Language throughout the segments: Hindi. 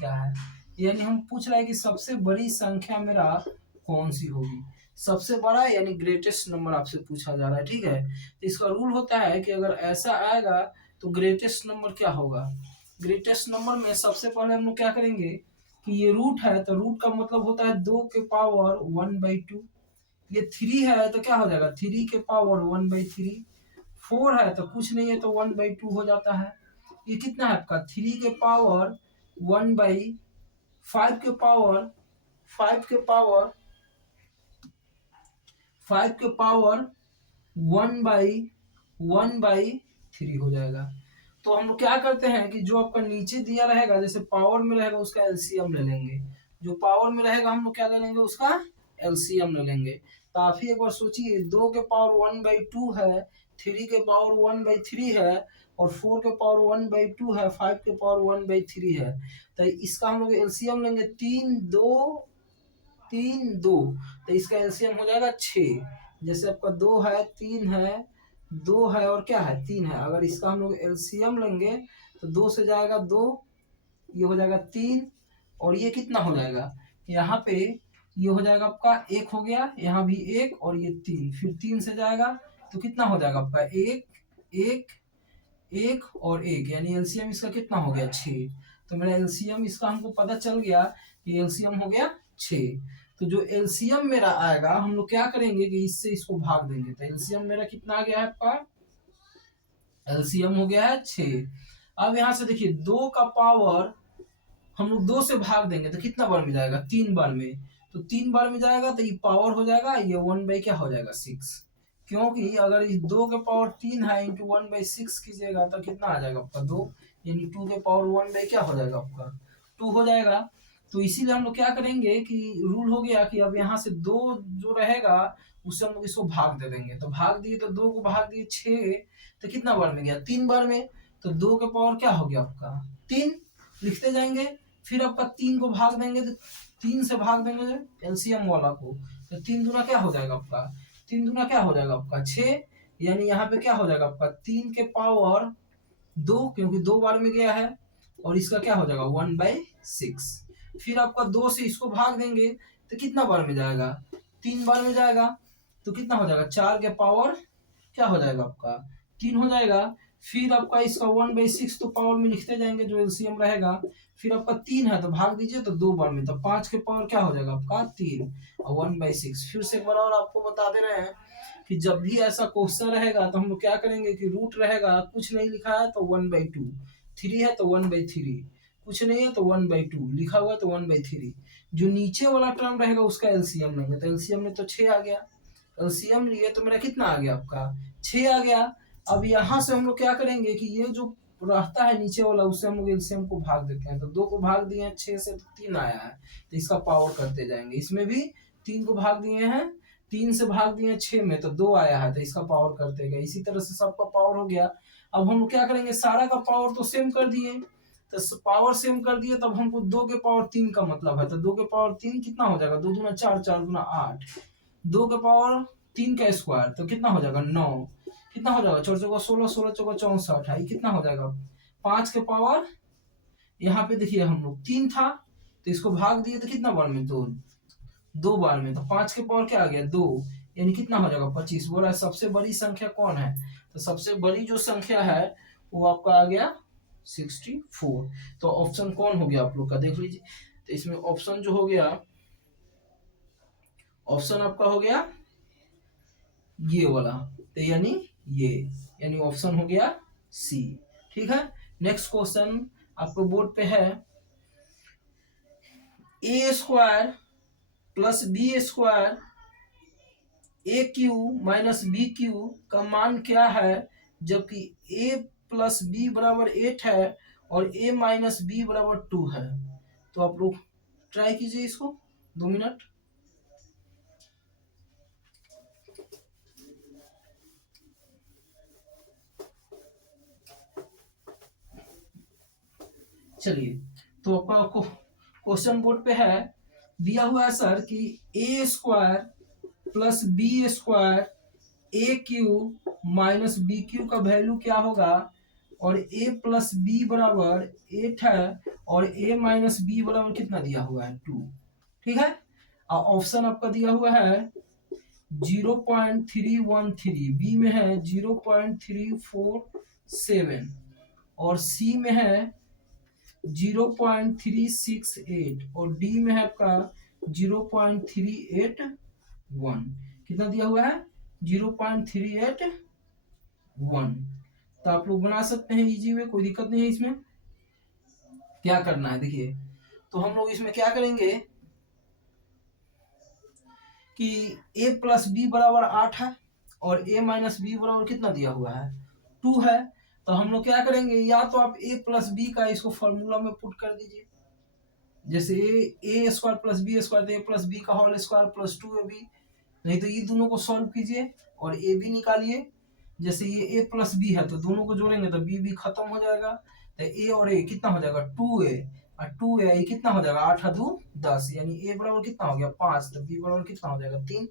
संख्या है, यानी हम पूछ रहे हैं कि सबसे बड़ी संख्या मेरा कौन सी होगी। सबसे बड़ा यानी ग्रेटेस्ट नंबर आपसे पूछा जा रहा है, ठीक है। तो इसका रूल होता है कि अगर ऐसा आएगा तो ग्रेटेस्ट नंबर क्या होगा। ग्रेटेस्ट नंबर में सबसे पहले हम लोग क्या करेंगे कि ये रूट है तो रूट का मतलब होता है 2 के पावर 1/2। ये 3 है तो क्या हो जाएगा 3 के पावर 1/3। 4 है तो कुछ नहीं है तो 1/2 हो जाता है। ये कितना है आपका 3 के पावर 1/5 के पावर 5 के पावर 5 के पावर 1/3 हो जाएगा। तो हम लोग क्या करते हैं कि जो आपका नीचे दिया रहेगा जैसे पावर में रहेगा उसका एलसीएम ले लेंगे। जो पावर में रहेगा हम लोग क्या ले लेंगे उसका एलसीएम ले लेंगे। तो आप ही एक बार सोचिए 2 के पावर 1/2 है, 3 के पावर 1/3 है और 4 के पावर 1/2 है, 5 के पावर 1/3 है। तो इसका हम लोग एलसीएम लेंगे 3 2 तो इसका एलसीएम हो जाएगा 6। जैसे आपका 2 है 3 है 2 है और क्या है 3 है। अगर इसका हम लोग एलसीएम लेंगे तो 2 से जाएगा 2, ये हो जाएगा 3 और ये कितना हो जाएगा यहाँ पे ये हो जाएगा आपका 1 हो गया, यहाँ भी 1 और ये 3, फिर 3 से जाएगा तो कितना हो जाएगा आपका 1 1 1 और 1, यानी एलसीएम इसका कितना हो गया 6। तो मेरा एलसीएम इसका हमको पता चल गया कि एलसीएम हो गया 6। तो जो एलसीएम मेरा आएगा हम लोग क्या करेंगे कि इससे इसको भाग देंगे। तो एलसीएम मेरा कितना आ गया है आपका एलसीएम हो गया है 6। अब यहाँ से देखिए 2 का पावर हम लोग 2 से भाग देंगे तो कितना बार में जाएगा 3 बार में। तो 3 बार में जाएगा तो ये पावर हो जाएगा ये 1 क्या हो जाएगा 6। क्योंकि अगर इस 2 के पावर 3 है इंटू 1/6 कीजिएगा तो कितना आ जाएगा आपका 2, यानी 2 के पावर 1 क्या हो जाएगा आपका 2 हो जाएगा। तो इसीलिए हम लोग क्या करेंगे कि रूल हो गया कि अब यहाँ से 2 जो रहेगा उससे हम लोग इसको भाग दे देंगे। तो भाग दिए तो 2 को भाग दिए 6 तो कितना बार में गया 3 बार में। तो 2 के पावर क्या हो गया आपका 3 लिखते जाएंगे। फिर आपका 3 को भाग देंगे तो 3 से भाग देंगे एलसीएम वाला को तो 3 दूना क्या हो जाएगा आपका 3 दूना क्या हो जाएगा आपका 6, यानी यहाँ पे क्या हो जाएगा आपका 3 के पावर 2 क्योंकि 2 बार में गया है और इसका क्या हो जाएगा 1/6। फिर आपका 2 से इसको भाग देंगे तो कितना बार में जाएगा 3 बार में जाएगा तो कितना हो जाएगा 4 के पावर क्या हो जाएगा आपका 3 हो जाएगा। फिर आपका इसका 1/6 तो पावर में लिखते जाएंगे जो एलसीएम रहेगा। फिर आपका 3 है तो भाग दीजिए तो 2 बार में तो 5 के पावर क्या हो जाएगा आपका 3 और 1/6। फिर से एक बार और आपको बता दे रहे हैं कि जब भी ऐसा क्वेश्चन रहेगा तो हम लोग क्या करेंगे कि रूट रहेगा कुछ नहीं लिखा है तो 1/2, 3 है तो 1/3, कुछ नहीं है तो 1/2, लिखा हुआ है तो 1/3। जो नीचे वाला टर्म रहेगा उसका एलसीएम लेंगे। तो एलसीएम में तो 6 आ गया, एलसीएम लिए तो मेरा कितना आ गया आपका 6 आ गया। अब यहाँ से हम लोग क्या करेंगे कि ये जो रहता है नीचे वाला उससे हम लोग एलसीएम को भाग देते हैं। तो 2 को भाग दिए हैं 6 से तो 3 आया है तो इसका पावर करते जाएंगे। इसमें भी 3 को भाग दिए हैं 3 से भाग दिए 6 में तो 2 आया है तो इसका पावर करते गए। इसी तरह से सबका पावर हो गया। अब हम लोग क्या करेंगे सारा का पावर तो सेम कर दिए तो पावर सेम कर दिए तब हमको 2 के पावर 3 का मतलब है। तो 2 के पावर 3 कितना हो जाएगा 2 दूना 4 4 दूना 8, 2 के पावर 3 का स्क्वायर तो कितना हो जाएगा 9, कितना हो जाएगा 4 चौका 16 16 चौका 64 है कितना हो जाएगा 5 के पावर यहाँ पे देखिए हम लोग 3 था तो इसको भाग दिए तो कितना बार में 2 बार में तो 5 के पावर क्या आ गया 2, यानी कितना हो जाएगा 25। बोल रहा है सबसे बड़ी संख्या कौन है। तो सबसे बड़ी जो संख्या है वो आपका आ गया 64। तो ऑप्शन कौन हो गया आप लोग का देख लीजिए। तो इसमें ऑप्शन जो हो गया ऑप्शन आपका हो गया ये वाला तो यानी ऑप्शन हो गया सी। ठीक है नेक्स्ट क्वेश्चन आपको बोर्ड पे है ए स्क्वायर प्लस बी स्क्वायर ए क्यू माइनस बी क्यू का मान क्या है जबकि ए प्लस बी बराबर 8 है और ए माइनस बी बराबर 2 है। तो आप लोग ट्राई कीजिए इसको 2 मिनट। चलिए तो आपका क्वेश्चन बोर्ड पे है दिया हुआ है सर कि ए स्क्वायर प्लस बी स्क्वायर ए क्यू माइनस बी क्यू का वैल्यू क्या होगा और a प्लस बी बराबर 8 है और a माइनस बी बराबर कितना दिया हुआ है 2। ठीक है, और ऑप्शन आपका दिया हुआ है 0.313, बी में है 0.347 और सी में है 0.368 और डी में है आपका 0.381। कितना दिया हुआ है 0.381। तो आप लोग बना सकते हैं इजी में, कोई दिक्कत नहीं है इसमें। क्या करना है देखिए, तो हम लोग इसमें क्या करेंगे कि a प्लस बी बराबर 8 है और a माइनस बी बराबर कितना दिया हुआ है 2 है। तो हम लोग क्या करेंगे, या तो आप a प्लस बी का इसको फॉर्मूला में पुट कर दीजिए, जैसे ए स्क्वायर प्लस बी स्क्वायर, ए प्लस बी का होल स्क्वायर प्लस 2ab। नहीं तो ये दोनों को सॉल्व कीजिए और ए बी निकालिए। जैसे ये a प्लस बी है तो दोनों को जोड़ेंगे तो b भी खत्म हो जाएगा, तो a और a कितना हो जाएगा 2a और 2a ये कितना हो जाएगा 8 2 10, यानी a बराबर कितना हो गया 5, तो b बराबर कितना हो जाएगा 3।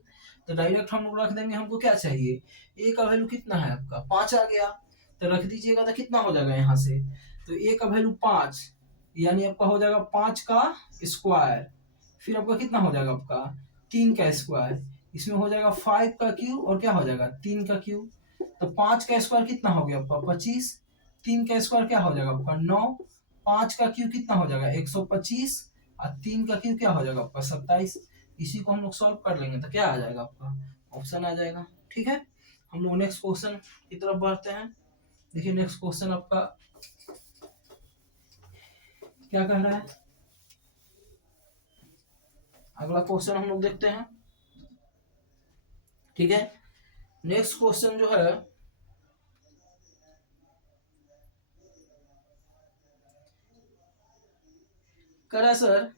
तो डायरेक्ट हम लोग रख देंगे, हमको क्या चाहिए a का वैल्यू कितना है आपका 5 आ गया, तो रख दीजिएगा तो कितना हो जाएगा यहाँ से, तो a का वैल्यू 5 यानी आपका हो जाएगा 5 का स्क्वायर, फिर आपका कितना हो जाएगा आपका 3 का स्क्वायर, इसमें हो जाएगा 5 का क्यूब और क्या हो जाएगा 3 का क्यूब। तो 5 का स्क्वायर कितना हो गया आपका 25, 3 का स्क्वायर क्या हो जाएगा आपका 9, 5 का क्यूब कितना हो जाएगा 125 और 3 का क्यूब क्या हो जाएगा आपका 27। इसी को हम लोग सॉल्व कर लेंगे तो क्या आ जाएगा आपका ऑप्शन आ जाएगा। ठीक है, हम लोग नेक्स्ट क्वेश्चन की तरफ बढ़ते हैं। देखिए नेक्स्ट क्वेश्चन आपका क्या कह रहा है, अगला क्वेश्चन हम लोग देखते हैं। ठीक है, नेक्स्ट क्वेश्चन जो है कह रहा है सर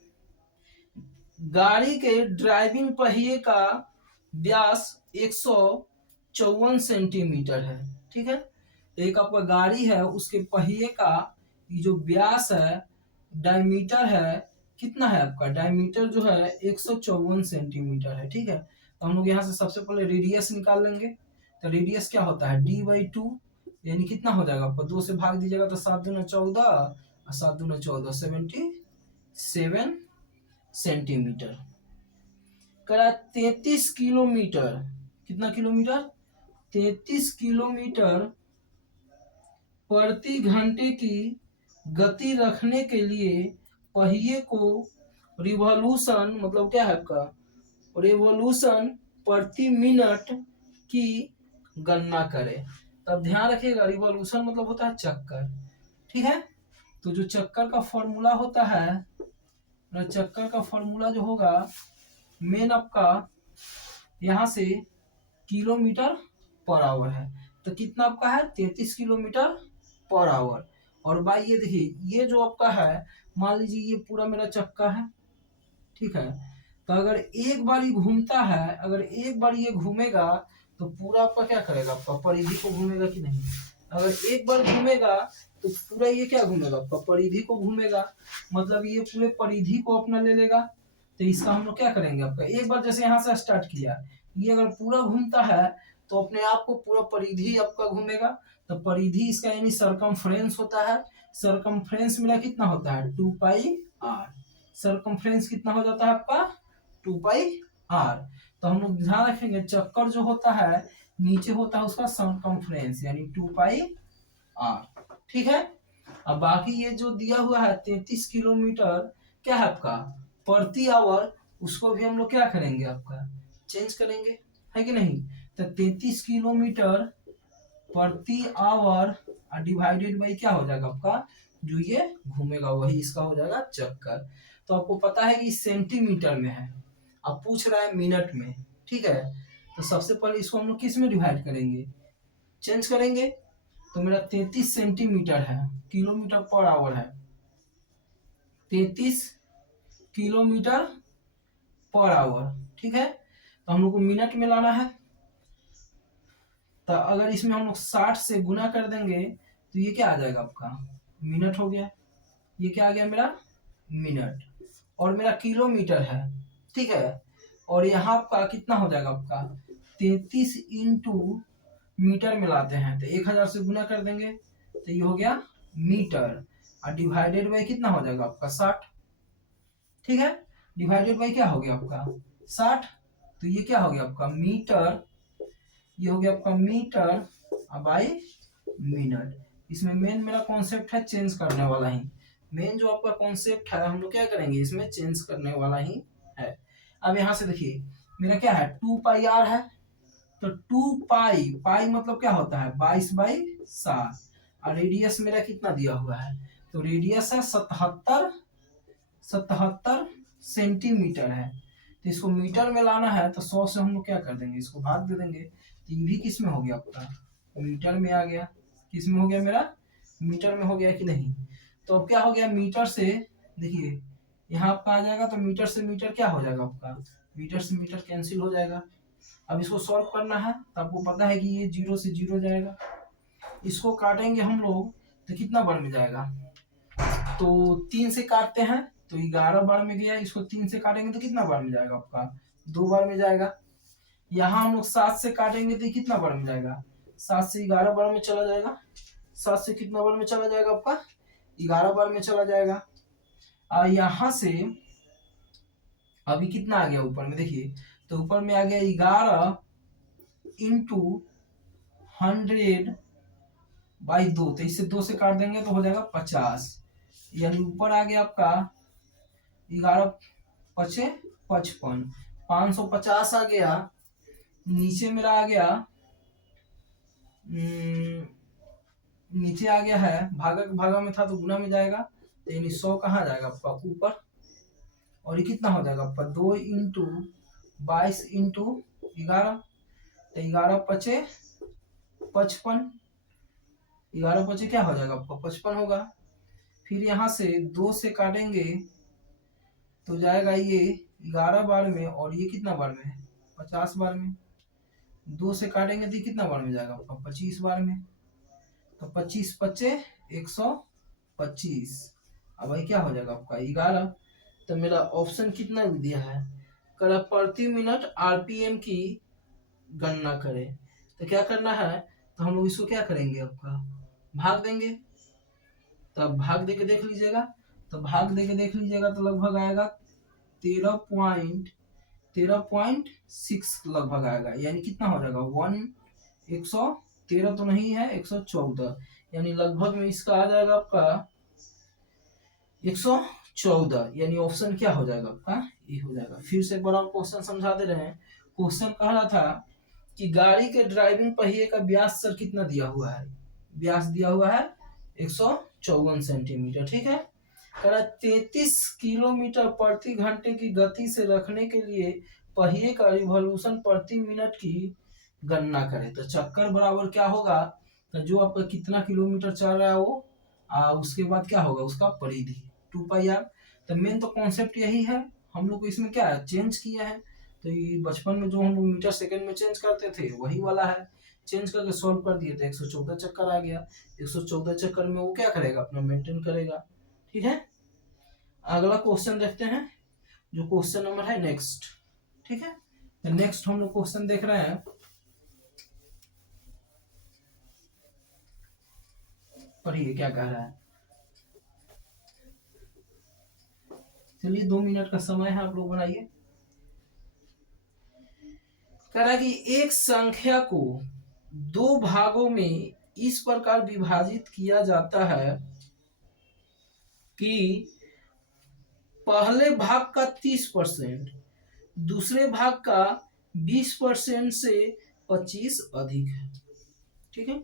गाड़ी के ड्राइविंग पहिए का व्यास 154 सेंटीमीटर है। ठीक है, एक आपका गाड़ी है उसके पहिए का जो व्यास है डायमीटर है कितना है आपका, डायमीटर जो है 154 सेंटीमीटर है। ठीक है, तो हम लोग यहाँ से सबसे पहले रेडियस निकाल लेंगे। तो रेडियस क्या होता है d/2, यानी कितना हो जाएगा आपको 2 से भाग दीजिएगा तो 7 दूना 14 और 7 दूना 14 77 सेंटीमीटर। करा 33 किलोमीटर, कितना किलोमीटर 33 किलोमीटर प्रति घंटे की गति रखने के लिए पहिए को रिवॉल्यूशन मतलब क्या है आपका रिवॉल्यूशन प्रति मिनट की गणना करें। तब ध्यान रखिएगा रिवॉल्यूशन मतलब होता है चक्कर। ठीक है, तो जो चक्कर का फॉर्मूला होता है, चक्कर का फॉर्मूला जो होगा मेन आपका यहाँ से किलोमीटर पर आवर है, तो कितना आपका है 33 किलोमीटर पर आवर। और भाई ये देखिए ये जो आपका है मान लीजिए ये पूरा मेरा चक्का है। ठीक है, तो अगर एक बार ये घूमता है, अगर एक बार ये घूमेगा तो पूरा आपका क्या करेगा आपका परिधि को घूमेगा कि नहीं, अगर एक बार घूमेगा तो पूरा ये क्या घूमेगा आपका परिधि को घूमेगा, मतलब ये पूरे परिधि को अपना ले लेगा। तो इसका हम लोग क्या करेंगे आपका एक बार जैसे यहाँ से स्टार्ट किया, ये अगर पूरा घूमता है तो अपने आप को पूरा परिधि आपका घूमेगा। तो परिधि इसका यानी सरकमफ्रेंस होता है, सरकमफ्रेंस मेरा कितना होता है 2πr, सरकमफ्रेंस कितना हो जाता है आपका 2πr। तो हम लोग ध्यान रखेंगे चक्कर जो होता है नीचे होता है उसका सरकमफ्रेंस यानी 2πr। ठीक है, अब बाकी ये जो दिया हुआ है 33 किलोमीटर क्या है आपका प्रति आवर, उसको भी हम लोग क्या करेंगे आपका चेंज करेंगे, है कि नहीं। तो 33 किलोमीटर प्रति आवर डिवाइडेड बाई क्या हो जाएगा आपका जो ये घूमेगा वही इसका हो जाएगा चक्कर। तो आपको पता है कि सेंटीमीटर में है, अब पूछ रहा है मिनट में। ठीक है, तो सबसे पहले इसको हम लोग किस में डिवाइड करेंगे, चेंज करेंगे। तो मेरा 33 सेंटीमीटर है, किलोमीटर पर आवर है, 33 किलोमीटर पर आवर। ठीक है, तो हम लोग को मिनट में लाना है। तो अगर इसमें हम लोग 60 से गुना कर देंगे तो ये क्या आ जाएगा आपका मिनट हो गया, ये क्या आ गया मेरा मिनट, और मेरा किलोमीटर है। ठीक है, और यहाँ आपका कितना हो जाएगा आपका 33 इंटू मीटर में लाते हैं तो 1000 से गुना कर देंगे तो ये हो गया मीटर, और डिवाइडेड बाई कितना हो जाएगा आपका 60। ठीक है, डिवाइडेड बाई क्या हो गया आपका 60, तो ये क्या हो गया आपका मीटर, ये हो गया आपका मीटर बाई मिनट। इसमें मेन मेरा कॉन्सेप्ट है चेंज करने वाला ही, मेन जो आपका कॉन्सेप्ट है हम लोग क्या करेंगे इसमें चेंज करने वाला ही है। अब यहाँ से देखिए मेरा क्या है 2 पाई r है, तो 2 पाई, पाई मतलब क्या होता है 22/7, और रेडियस मेरा कितना दिया हुआ है, तो रेडियस है 77 सेंटीमीटर है। तो इसको मीटर में लाना है तो 100 से हम लोग क्या कर देंगे इसको भाग दे देंगे, तो ये भी किस में हो गया आपका मीटर में आ गया। किस में हो गया मेरा मीटर में हो गया कि नहीं। तो अब क्या हो गया मीटर से, देखिए यहाँ आपका आ जाएगा तो मीटर से मीटर क्या हो जाएगा आपका, मीटर से मीटर कैंसिल हो जाएगा। अब इसको सॉल्व करना है तो आपको पता है कि ये 0 से 0 जाएगा, इसको काटेंगे हम लोग तो कितना बार में जाएगा, तो 3 से काटते हैं तो 11 बार में गया, इसको 3 से काटेंगे तो कितना बार में जाएगा आपका 2 बार में जाएगा। यहाँ हम लोग 7 से काटेंगे तो कितना बार में जाएगा, 7 से 11 बार में चला जाएगा, 7 से कितना बार में चला जाएगा आपका 11 बार में चला जाएगा। और यहाँ से अभी कितना आ गया ऊपर में देखिए, तो ऊपर में आ गया 11 इंटू 100/2, तो इससे 2 से काट देंगे तो हो जाएगा 50, यानी ऊपर आ गया आपका 11×5=55, 550 आ गया। नीचे मेरा आ गया नीचे आ गया है भागा भागा में था तो गुना में जाएगा, तो यानी 100 कहाँ जाएगा आपका ऊपर, और ये कितना हो जाएगा आपका 2 इंटू 22 इंटू 11, तो 11×5=55, 11×5 क्या हो जाएगा आपका 55 होगा। फिर यहाँ से 2 से काटेंगे तो जाएगा ये 11 बार में, और ये कितना बार में 50 बार में, 2 से काटेंगे तो कितना बार में जाएगा आपका 25 बार में, तो 25×5=125। अब भाई क्या हो जाएगा आपका 11। तो मेरा ऑप्शन कितना भी दिया है, कर प्रति मिनट आरपीएम की गणना करें, तो क्या करना है, तो हम लोग इसको क्या करेंगे आपका भाग देंगे, तो अब भाग दे के देख लीजिएगा, तो भाग दे के देख लीजिएगा तो लगभग आएगा 13.6 लगभग आएगा, यानी कितना हो जाएगा 113 तो नहीं है 114, यानी लगभग में इसका आ जाएगा आपका 114, यानी ऑप्शन क्या हो जाएगा आपका ये हो जाएगा। फिर से एक बार आप क्वेश्चन समझा दे रहे हैं। क्वेश्चन कह रहा था कि गाड़ी के ड्राइविंग पहिए का व्यास सर कितना दिया हुआ है, व्यास दिया हुआ है 154 सेंटीमीटर। ठीक है, कह रहा 33 किलोमीटर प्रति घंटे की गति से रखने के लिए पहिए का रिवॉल्यूशन प्रति मिनट की गणना करें, तो चक्कर बराबर क्या होगा, तो जो आपका कितना किलोमीटर चल रहा है वो उसके बाद क्या होगा उसका परिधि 2 पाई r। तो मेन तो कॉन्सेप्ट यही है, हम लोग को इसमें क्या है चेंज किया है, तो ये बचपन में जो हम लोग मीटर सेकंड में चेंज करते थे वही वाला है, चेंज करके सॉल्व कर दिए थे 114 चक्कर आ गया। 114 चक्कर में वो क्या करेगा अपना मेंटेन करेगा। ठीक है, अगला क्वेश्चन देखते हैं जो क्वेश्चन नंबर है नेक्स्ट। ठीक है, तो नेक्स्ट हम लोग क्वेश्चन देख रहे हैं, पढ़िए क्या कह रहा है। चलिए 2 मिनट का समय है, आप लोग बनाइए। कह रहा है कि एक संख्या को 2 भागों में इस प्रकार विभाजित किया जाता है कि पहले भाग का 30%, दूसरे भाग का 20% से 25 अधिक है। ठीक है,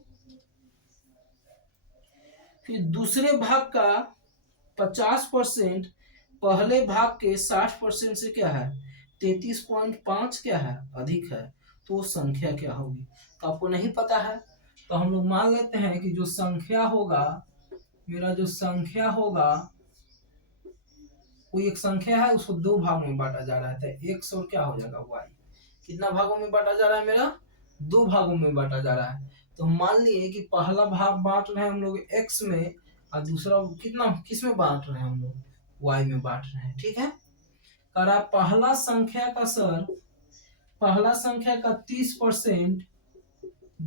फिर दूसरे भाग का 50% पहले भाग के 60% से क्या है 33.5 क्या है अधिक है, तो वो संख्या क्या होगी। तो आपको नहीं पता है तो हम लोग मान लेते हैं कि जो संख्या होगा मेरा, जो संख्या होगा कोई एक संख्या है उसको 2 भागों में बांटा जा रहा है, तो x और क्या हो जाएगा y, कितना भागों में बांटा जा रहा है मेरा 2 भागों में बांटा जा रहा है। तो हम मान लिए कि पहला भाग बांट रहे हैं हम लोग x में, और दूसरा कितना किस में बांट रहे हैं हम लोग y में बांट रहे हैं। ठीक है, करा पहला संख्या का सर, पहला संख्या का 30%,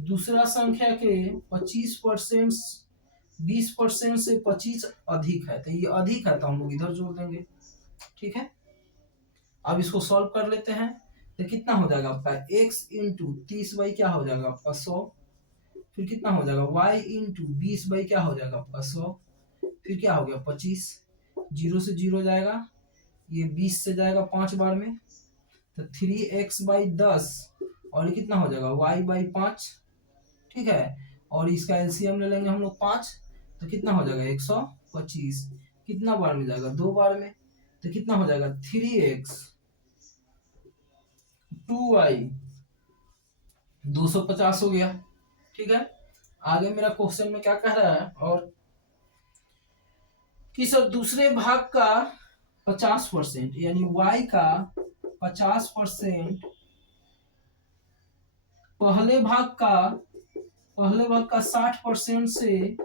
दूसरा संख्या के 25% 20% से 25 अधिक है, तो ये अधिक है तो हम लोग इधर जोड़ देंगे। ठीक है, अब इसको सॉल्व कर लेते हैं। तो कितना हो जाएगा आपका x इंटू 30 बाई क्या हो जाएगा आपका 100, फिर कितना हो जाएगा y इंटू 20 बाई क्या हो जाएगा आपका 100, फिर क्या हो गया 25, 0 से 0 जाएगा, ये 20 से जाएगा 5 बार में, तो 3x/10 और ये कितना हो जाएगा y/5। ठीक है, और इसका एलसीएम ले लेंगे हम लोग 5, तो कितना हो जाएगा 125, कितना बार में जाएगा 2 बार में, तो कितना हो जाएगा 3x 2y 250 हो गया। ठीक है, आगे मेरा क्वेश्चन में क्या कह रहा है, और कि सर दूसरे भाग का 50% यानी y का 50% पहले भाग का 60% से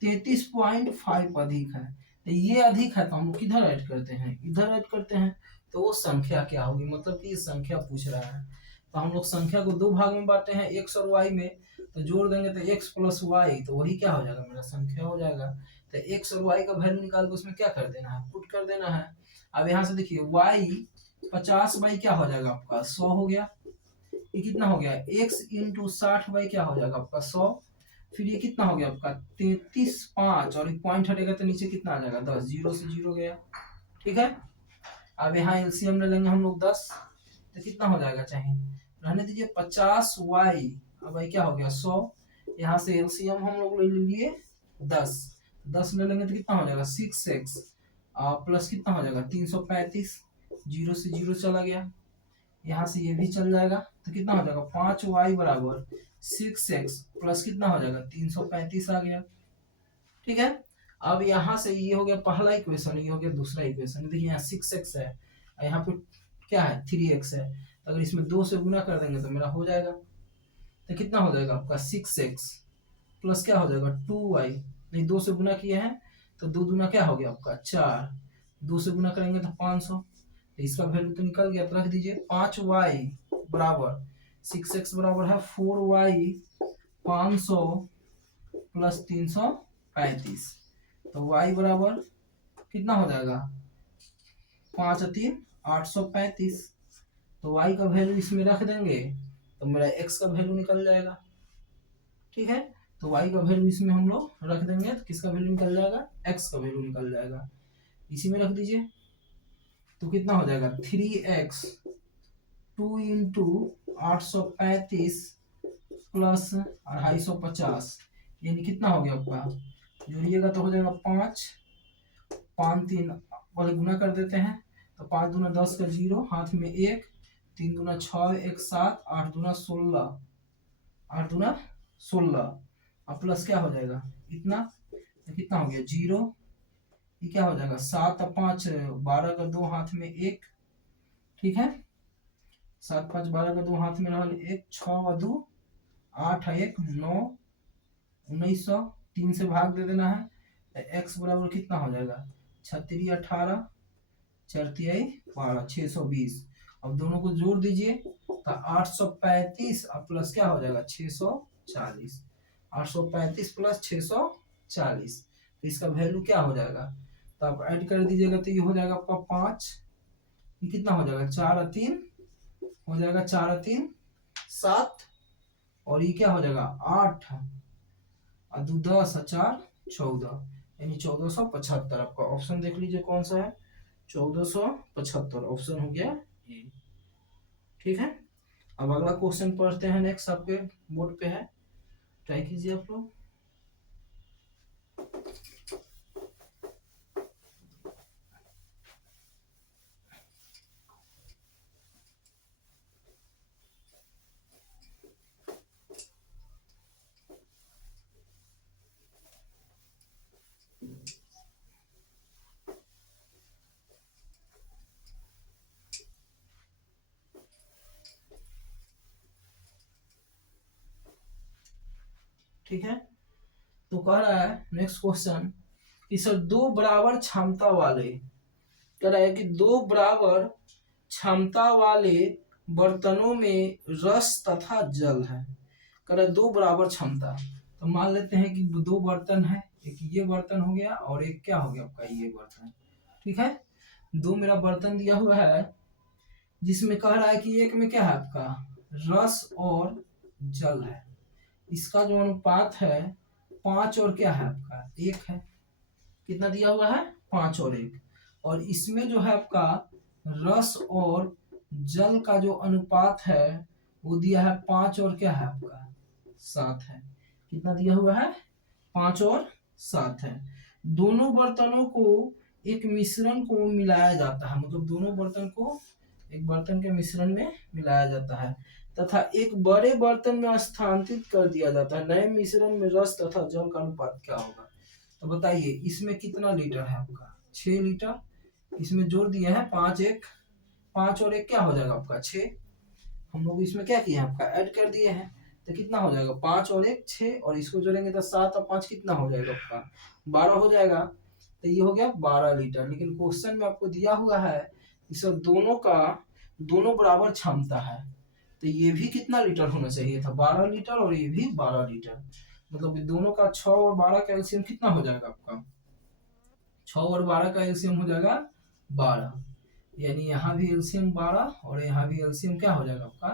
33.5 अधिक है। तो ये अधिक है तो हम किधर ऐड करते हैं, इधर ऐड करते हैं, तो वो संख्या क्या होगी, मतलब कि ये संख्या पूछ रहा है। तो हम लोग संख्या को दो भाग में बांटे हैं, x और y में, तो जोड़ देंगे तो x प्लस वाई, तो वही क्या हो जाएगा मेरा संख्या हो जाएगा। तो x और y का वैल्यू निकाल के उसमें क्या कर देना है, पुट कर देना है। अब यहाँ से देखिए y 50 बाई क्या हो जाएगा आपका 100 हो गया, ये कितना हो गया x इंटू 60 बाई क्या हो जाएगा आपका 100, फिर ये कितना हो गया आपका 33.5 और एक पॉइंट हटेगा तो नीचे कितना आ जाएगा 10, 0 से 0 गया। ठीक है, अब यहाँ एलसीएम ले लेंगे हम लोग 10, तो कितना हो जाएगा, चाहे रहने दीजिए 50y, अब क्या हो गया 100, यहाँ से एलसीएम हम लोग ले लिए 10 ले लेंगे तो कितना हो जाएगा 6x प्लस कितना हो जाएगा 335, 0 से 0 चला गया, यहाँ से ये भी चल जाएगा, तो कितना हो जाएगा 5y बराबर 6x प्लस कितना हो जाएगा 335 आ गया। ठीक है, अब यहाँ से ये हो गया पहला इक्वेशन, ये हो गया दूसरा इक्वेशन। देखिए यहाँ 6x है, यहाँ पे क्या है 3x है, अगर इसमें 2 से गुना कर देंगे तो मेरा हो जाएगा, तो कितना हो जाएगा आपका 6x प्लस क्या हो जाएगा 2y, नहीं 2 से गुना किए हैं तो 2 दूना क्या हो गया आपका 4, 2 से गुना करेंगे तो 500, तो इसका वैल्यू तो निकल गया, तो रख दीजिए 5y बराबर 6x बराबर है 4y 500 प्लस 335, तो y बराबर कितना हो जाएगा 5 3 835, तो y का वैल्यू इसमें रख देंगे तो मेरा x का वैल्यू निकल जाएगा। ठीक है, तो y का वैल्यू इसमें हम लोग रख देंगे तो किसका वैल्यू निकल जाएगा, x का वैल्यू निकल जाएगा, इसी में रख दीजिए, तो कितना हो जाएगा 3x 2 इंटू 835 प्लस 250, यानी कितना हो गया आपका, जोड़िएगा तो हो जाएगा 5 5 3 वाले गुना कर देते हैं, तो 5 दूना 10 का 0, हाथ में 1, 3 दूना 6, 1 7, 8 दूना 16, 8 दूना 16, अब प्लस क्या हो जाएगा इतना, तो कितना हो गया 0, ये क्या हो जाएगा 7 5 12 का 2 हाथ में 1। ठीक है, 7 5 12 का 2 हाथ में रहल 1, 6 और 2 8 1 9 1900, 3 से भाग दे देना है, x बराबर कितना हो जाएगा 36 18 4 12 620, अब दोनों को जोड़ दीजिए तो 835 अब प्लस क्या हो जाएगा 640, 835 प्लस 640, तो इसका वैल्यू क्या हो जाएगा, तो आप ऐड कर दीजिएगा तो ये हो जाएगा आपका 5, ये कितना हो जाएगा 4 3 हो जाएगा 4 3 7, और ये क्या हो जाएगा 8 और 2 10 4 14, यानी 1475, आपका ऑप्शन देख लीजिए कौन सा है, 1475 ऑप्शन हो गया ये। ठीक है, अब अगला क्वेश्चन पढ़ते हैं, नेक्स्ट आपके बोर्ड पे है, ट्राई कीजिए आप लोग। ठीक है, तो कह रहा है नेक्स्ट क्वेश्चन कि सर दो बराबर क्षमता वाले, कह रहा है कि दो बराबर क्षमता वाले बर्तनों में रस तथा जल है, कह रहा है दो बराबर क्षमता, तो मान लेते हैं कि दो बर्तन है, एक ये बर्तन हो गया और एक क्या हो गया आपका ये बर्तन। ठीक है, दो मेरा बर्तन दिया हुआ है जिसमें कह रहा है कि एक में क्या है आपका रस और जल है, इसका जो अनुपात है 5 और क्या है आपका 1 है। कितना दिया हुआ है 5 और 1। और इसमें जो है आपका रस और जल का जो अनुपात है वो दिया है 5 और क्या है आपका 7 है। कितना दिया हुआ है 5 और 7 है। दोनों बर्तनों को एक मिश्रण को मिलाया जाता है, मतलब दोनों बर्तन को एक बर्तन के मिश्रण में मिलाया जाता है तथा एक बड़े बर्तन में स्थानांतरित कर दिया जाता है। नए मिश्रण में रस तथा जल का अनुपात क्या होगा? तो बताइए इसमें कितना लीटर है आपका 6 लीटर। इसमें जोड़ दिए हैं 5 और 1 क्या हो जाएगा आपका 6। हम लोग इसमें क्या किए हैं आपका ऐड कर दिए हैं, तो कितना हो जाएगा 5 और 1 6, और इसको जोड़ेंगे तो 7 और 5 कितना हो जाएगा आपका 12 हो जाएगा। तो ये हो गया 12 लीटर। लेकिन क्वेश्चन में आपको दिया हुआ है इस दोनों बराबर क्षमता है, तो ये भी कितना लीटर होना चाहिए था 12 लीटर और ये भी 12 लीटर। मतलब दोनों का 6 और 12 का एलसीएम कितना हो जाएगा आपका 6 और 12 का एलसीएम हो जाएगा 12, यानी यहाँ भी एलसीएम 12 और यहाँ भी एलसीएम क्या हो जाएगा आपका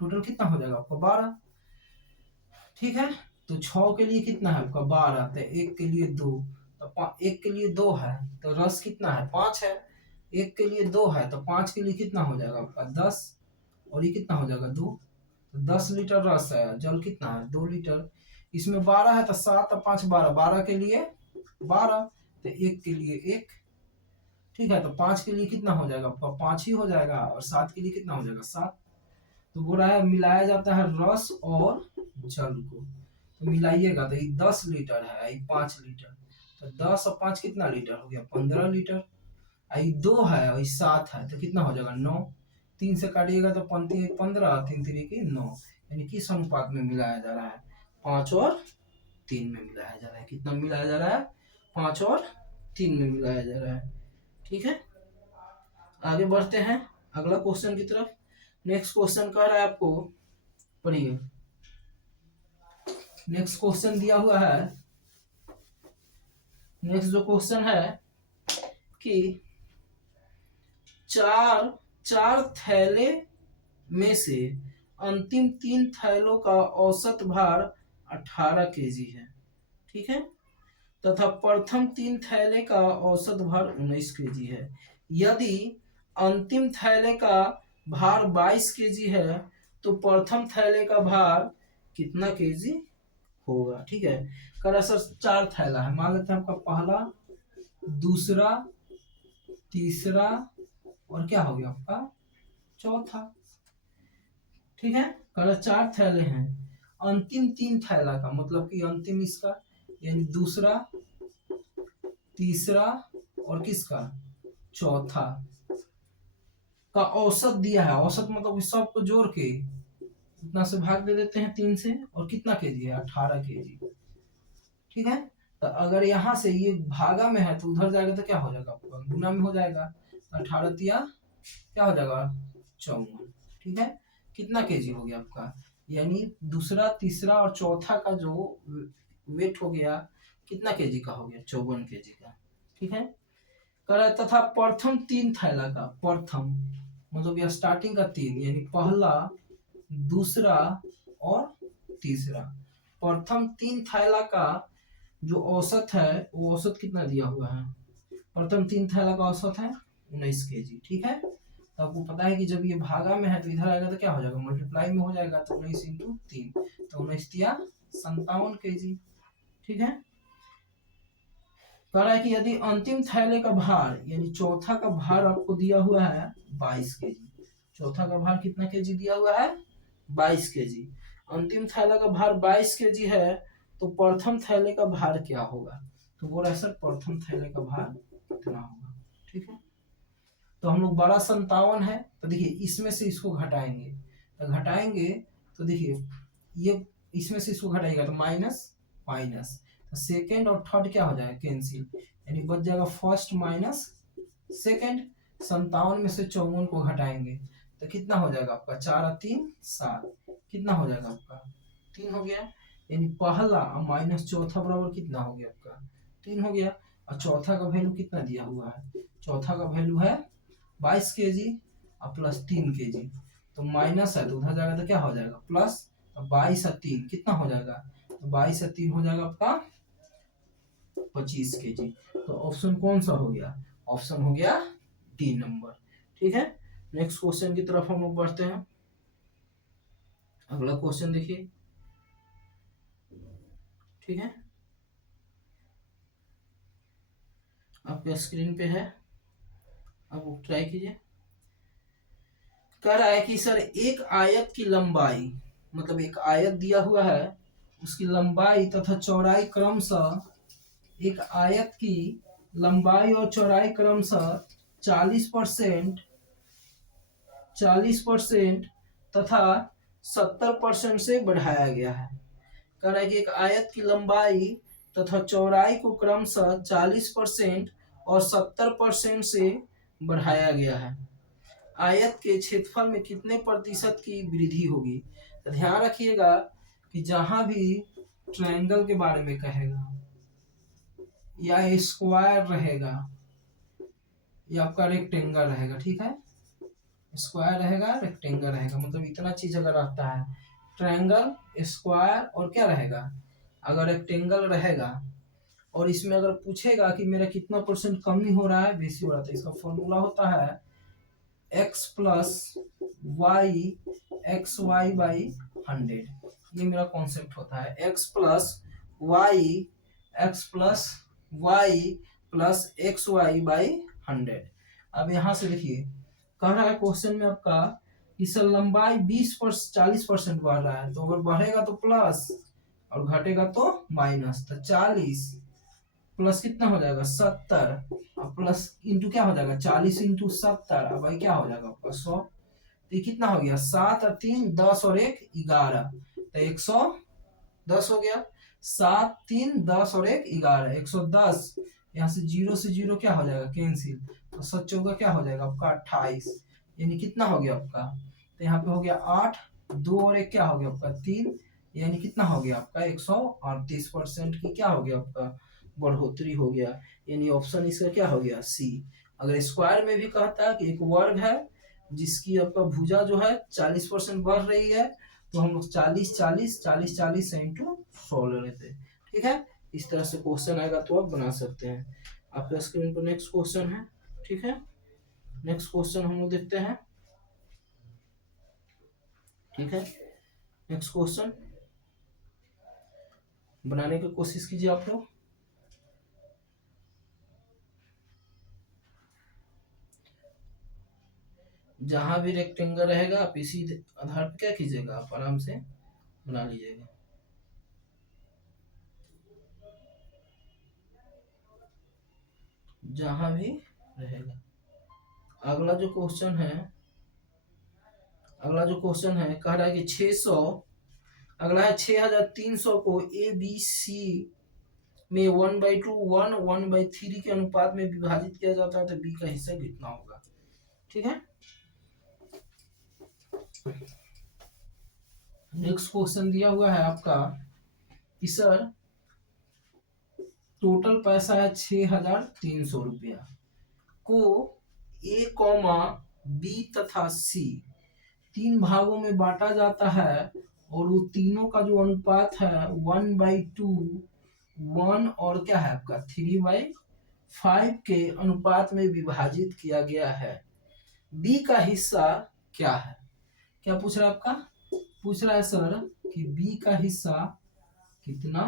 टोटल कितना हो जाएगा आपका 12। ठीक है, तो 6 के लिए कितना है आपका 12, तो 1 के लिए 2, तो 1 के लिए 2 है तो रस कितना है 5 है, 1 के लिए 2 है तो 5 के लिए कितना हो जाएगा आपका 10, और ये कितना हो जाएगा 2, तो 10 लीटर रस है। जल कितना है 2 लीटर। इसमें 12 है तो 7 और 5 12, 12 के लिए 12, तो 1 के लिए 1। ठीक है, तो 5 के लिए कितना हो जाएगा आपका 5 ही हो जाएगा, और 7 के लिए कितना हो जाएगा 7। तो बोल रहा है मिलाया जाता है रस और जल को, तो मिलाइएगा तो ये 10 लीटर है, ये 5 लीटर, तो 10 और 5 कितना लीटर हो गया 15 लीटर। ये 2 है और 7 है तो कितना हो जाएगा 9। 3 से काटिएगा तो 15, 3 3 की 9, यानी किस अनुपात में मिलाया जा रहा है 5 और 3 में मिलाया जा रहा है। कितना मिलाया जा रहा है 5 और 3 में मिलाया जा रहा है। ठीक है, आगे बढ़ते हैं अगला क्वेश्चन की तरफ। नेक्स्ट क्वेश्चन कह रहा है आपको, पढ़िए। नेक्स्ट क्वेश्चन दिया हुआ है, नेक्स्ट जो क्वेश्चन है कि चार थैले में से अंतिम 3 थैलों का औसत भार 18 केजी है। ठीक है, तथा प्रथम 3 थैले का औसत भार 19 केजी है। यदि अंतिम थैले का भार 22 केजी है तो प्रथम थैले का भार कितना केजी होगा? ठीक है, करा सर 4 थैला है, मान लेते हैं आपका पहला, दूसरा, तीसरा और क्या हो गया आपका चौथा। ठीक है, करा 4 थैले हैं, अंतिम 3 थैला का मतलब कि अंतिम इसका यानी दूसरा, तीसरा और किसका चौथा का औसत दिया है। औसत मतलब इस सबको जोड़ के इतना से भाग दे देते हैं 3 से, और कितना केजी है 18 केजी। ठीक है, तो अगर यहाँ से ये भागा में है तो उधर जाएगा तो क्या हो जाएगा आपका गुना में हो जाएगा, 18 तिया क्या हो जाएगा 54। ठीक है, कितना केजी हो गया आपका, यानी दूसरा, तीसरा और चौथा का जो वेट हो गया कितना केजी का हो गया 54 केजी का। ठीक है, कर तथा प्रथम 3 थैला का, प्रथम मतलब यह स्टार्टिंग का 3 यानी पहला, दूसरा और तीसरा, प्रथम 3 थैला का जो औसत है वो औसत कितना दिया हुआ है, प्रथम 3 थैला का औसत है 19 केजी। ठीक है, तो आपको पता है कि जब ये भागा में है तो इधर आएगा तो क्या हो जाएगा मल्टीप्लाई में हो जाएगा, तो 19 इंटू 3 तो 19 तिया 57 केजी। ठीक है, कह रहा है कि यदि अंतिम थैले का भार यानी चौथा का भार आपको दिया हुआ है 22 केजी, चौथा का भार कितना केजी दिया हुआ है 22 केजी, अंतिम थैला का भार 22 केजी है, तो प्रथम थैले का भार क्या होगा? तो बोल रहा है सर प्रथम थैले का भार कितना होगा। ठीक है, तो हम लोग बड़ा 57 है, तो देखिए इसमें से इसको घटाएंगे, तो घटाएंगे तो देखिए ये इसमें से इसको घटाएगा तो माइनस माइनस, तो सेकेंड और थर्ड क्या हो जाएगा कैंसिल, यानी बच जाएगा फर्स्ट माइनस सेकेंड। 57 में से 54 को घटाएंगे तो कितना हो जाएगा आपका 4 और 3 7, कितना हो जाएगा आपका 3 हो गया। यानी पहला माइनस चौथा बराबर कितना हो गया आपका 3 हो गया। और चौथा का वैल्यू कितना दिया हुआ है, चौथा का वैल्यू है 22 kg और प्लस 3 kg, तो माइनस है तो उधर जाएगा तो क्या हो जाएगा प्लस, तो 22 और 3 कितना हो जाएगा, तो 22 और 3 हो जाएगा आपका 25 kg। तो ऑप्शन कौन सा हो गया, ऑप्शन हो गया डी नंबर। ठीक है, नेक्स्ट क्वेश्चन की तरफ हम लोग बढ़ते हैं। अगला क्वेश्चन देखिए, ठीक है, आपके स्क्रीन पे है, आप ट्राई कीजिए। कह रहा है कि सर एक आयत की लंबाई, मतलब एक आयत दिया हुआ है, उसकी लंबाई तथा चौड़ाई क्रमशः, एक आयत की लंबाई और चौड़ाई क्रमशः 40%, 40% तथा 70% से बढ़ाया गया है। कह रहा है कि एक आयत की लंबाई तथा चौड़ाई को क्रमशः 40% और 70% से बढ़ाया गया है। आयत के क्षेत्रफल में कितने प्रतिशत की वृद्धि होगी। तो ध्यान रखिएगा कि जहां भी ट्रायंगल के बारे में कहेगा या स्क्वायर रहेगा या आपका रेक्टेंगल रहेगा, ठीक है, स्क्वायर रहेगा रेक्टेंगल रहेगा, मतलब इतना चीज अगर आता है ट्रायंगल स्क्वायर और क्या रहेगा, अगर रेक्टेंगल रहेगा और इसमें अगर पूछेगा कि मेरा कितना परसेंट कमी हो रहा है बेसी हो रहा है, तो इसका फॉर्मूला होता है x plus y x y by 100। ये मेरा कॉन्सेप्ट होता है x plus y x plus y plus x y by 100। अब यहाँ से देखिए कह रहा है क्वेश्चन में आपका कि सर लंबाई 40% बढ़ रहा है, तो अगर बढ़ेगा तो प्लस और घटेगा तो माइनस, तो 40 प्लस कितना हो जाएगा 70 और प्लस इंटू क्या हो जाएगा 40 इंटू 70, अब भाई क्या हो जाएगा आपका 100। तो ये कितना हो गया 7 और 3 10 और 1 11, तो 110 हो गया। 7 3 10 और 1 11 110। यहाँ से जीरो से जीरो क्या हो जाएगा कैंसिल, तो 7 चौका क्या हो जाएगा आपका 28, यानी कितना हो गया आपका, तो यहाँ पे हो गया 8 2 और 1 क्या हो गया आपका 3, यानी कितना हो गया आपका 138% की क्या हो गया आपका बढ़ोतरी हो गया। यानी ऑप्शन इसका क्या हो गया सी। अगर स्क्वायर में भी कहता है कि एक वर्ग है जिसकी आपका भुजा जो है 40% बढ़ रही है, तो हम लोग 40 40 40 40 से इंटू 100 ले लेते हैं। ठीक है, इस तरह से क्वेश्चन आएगा तो आप बना सकते हैं। आपके स्क्रीन पर नेक्स्ट क्वेश्चन है, ठीक है, नेक्स्ट क्वेश्चन हम लोग देखते हैं। ठीक है, नेक्स्ट क्वेश्चन बनाने की कोशिश कीजिए आप लोग। जहां भी रेक्टेंगल रहेगा आप इसी आधार पर क्या कीजिएगा, आप आराम से बना लीजिएगा। जहां भी रहेगा। अगला जो क्वेश्चन है, अगला जो क्वेश्चन है कह रहा है कि 600, अगला है 6300 को ए बी सी में 1/2 1 1/3 के अनुपात में विभाजित किया जाता है, तो बी का हिस्सा कितना होगा। ठीक है, नेक्स्ट क्वेश्चन दिया हुआ है आपका कि सर टोटल पैसा है 6300 रुपया को ए कॉमा बी तथा सी 3 भागों में बांटा जाता है और वो तीनों का जो अनुपात है 1/2 1 और क्या है आपका 3/5 के अनुपात में विभाजित किया गया है। बी का हिस्सा क्या है, क्या पूछ रहा है आपका, पूछ रहा है सर कि बी का हिस्सा कितना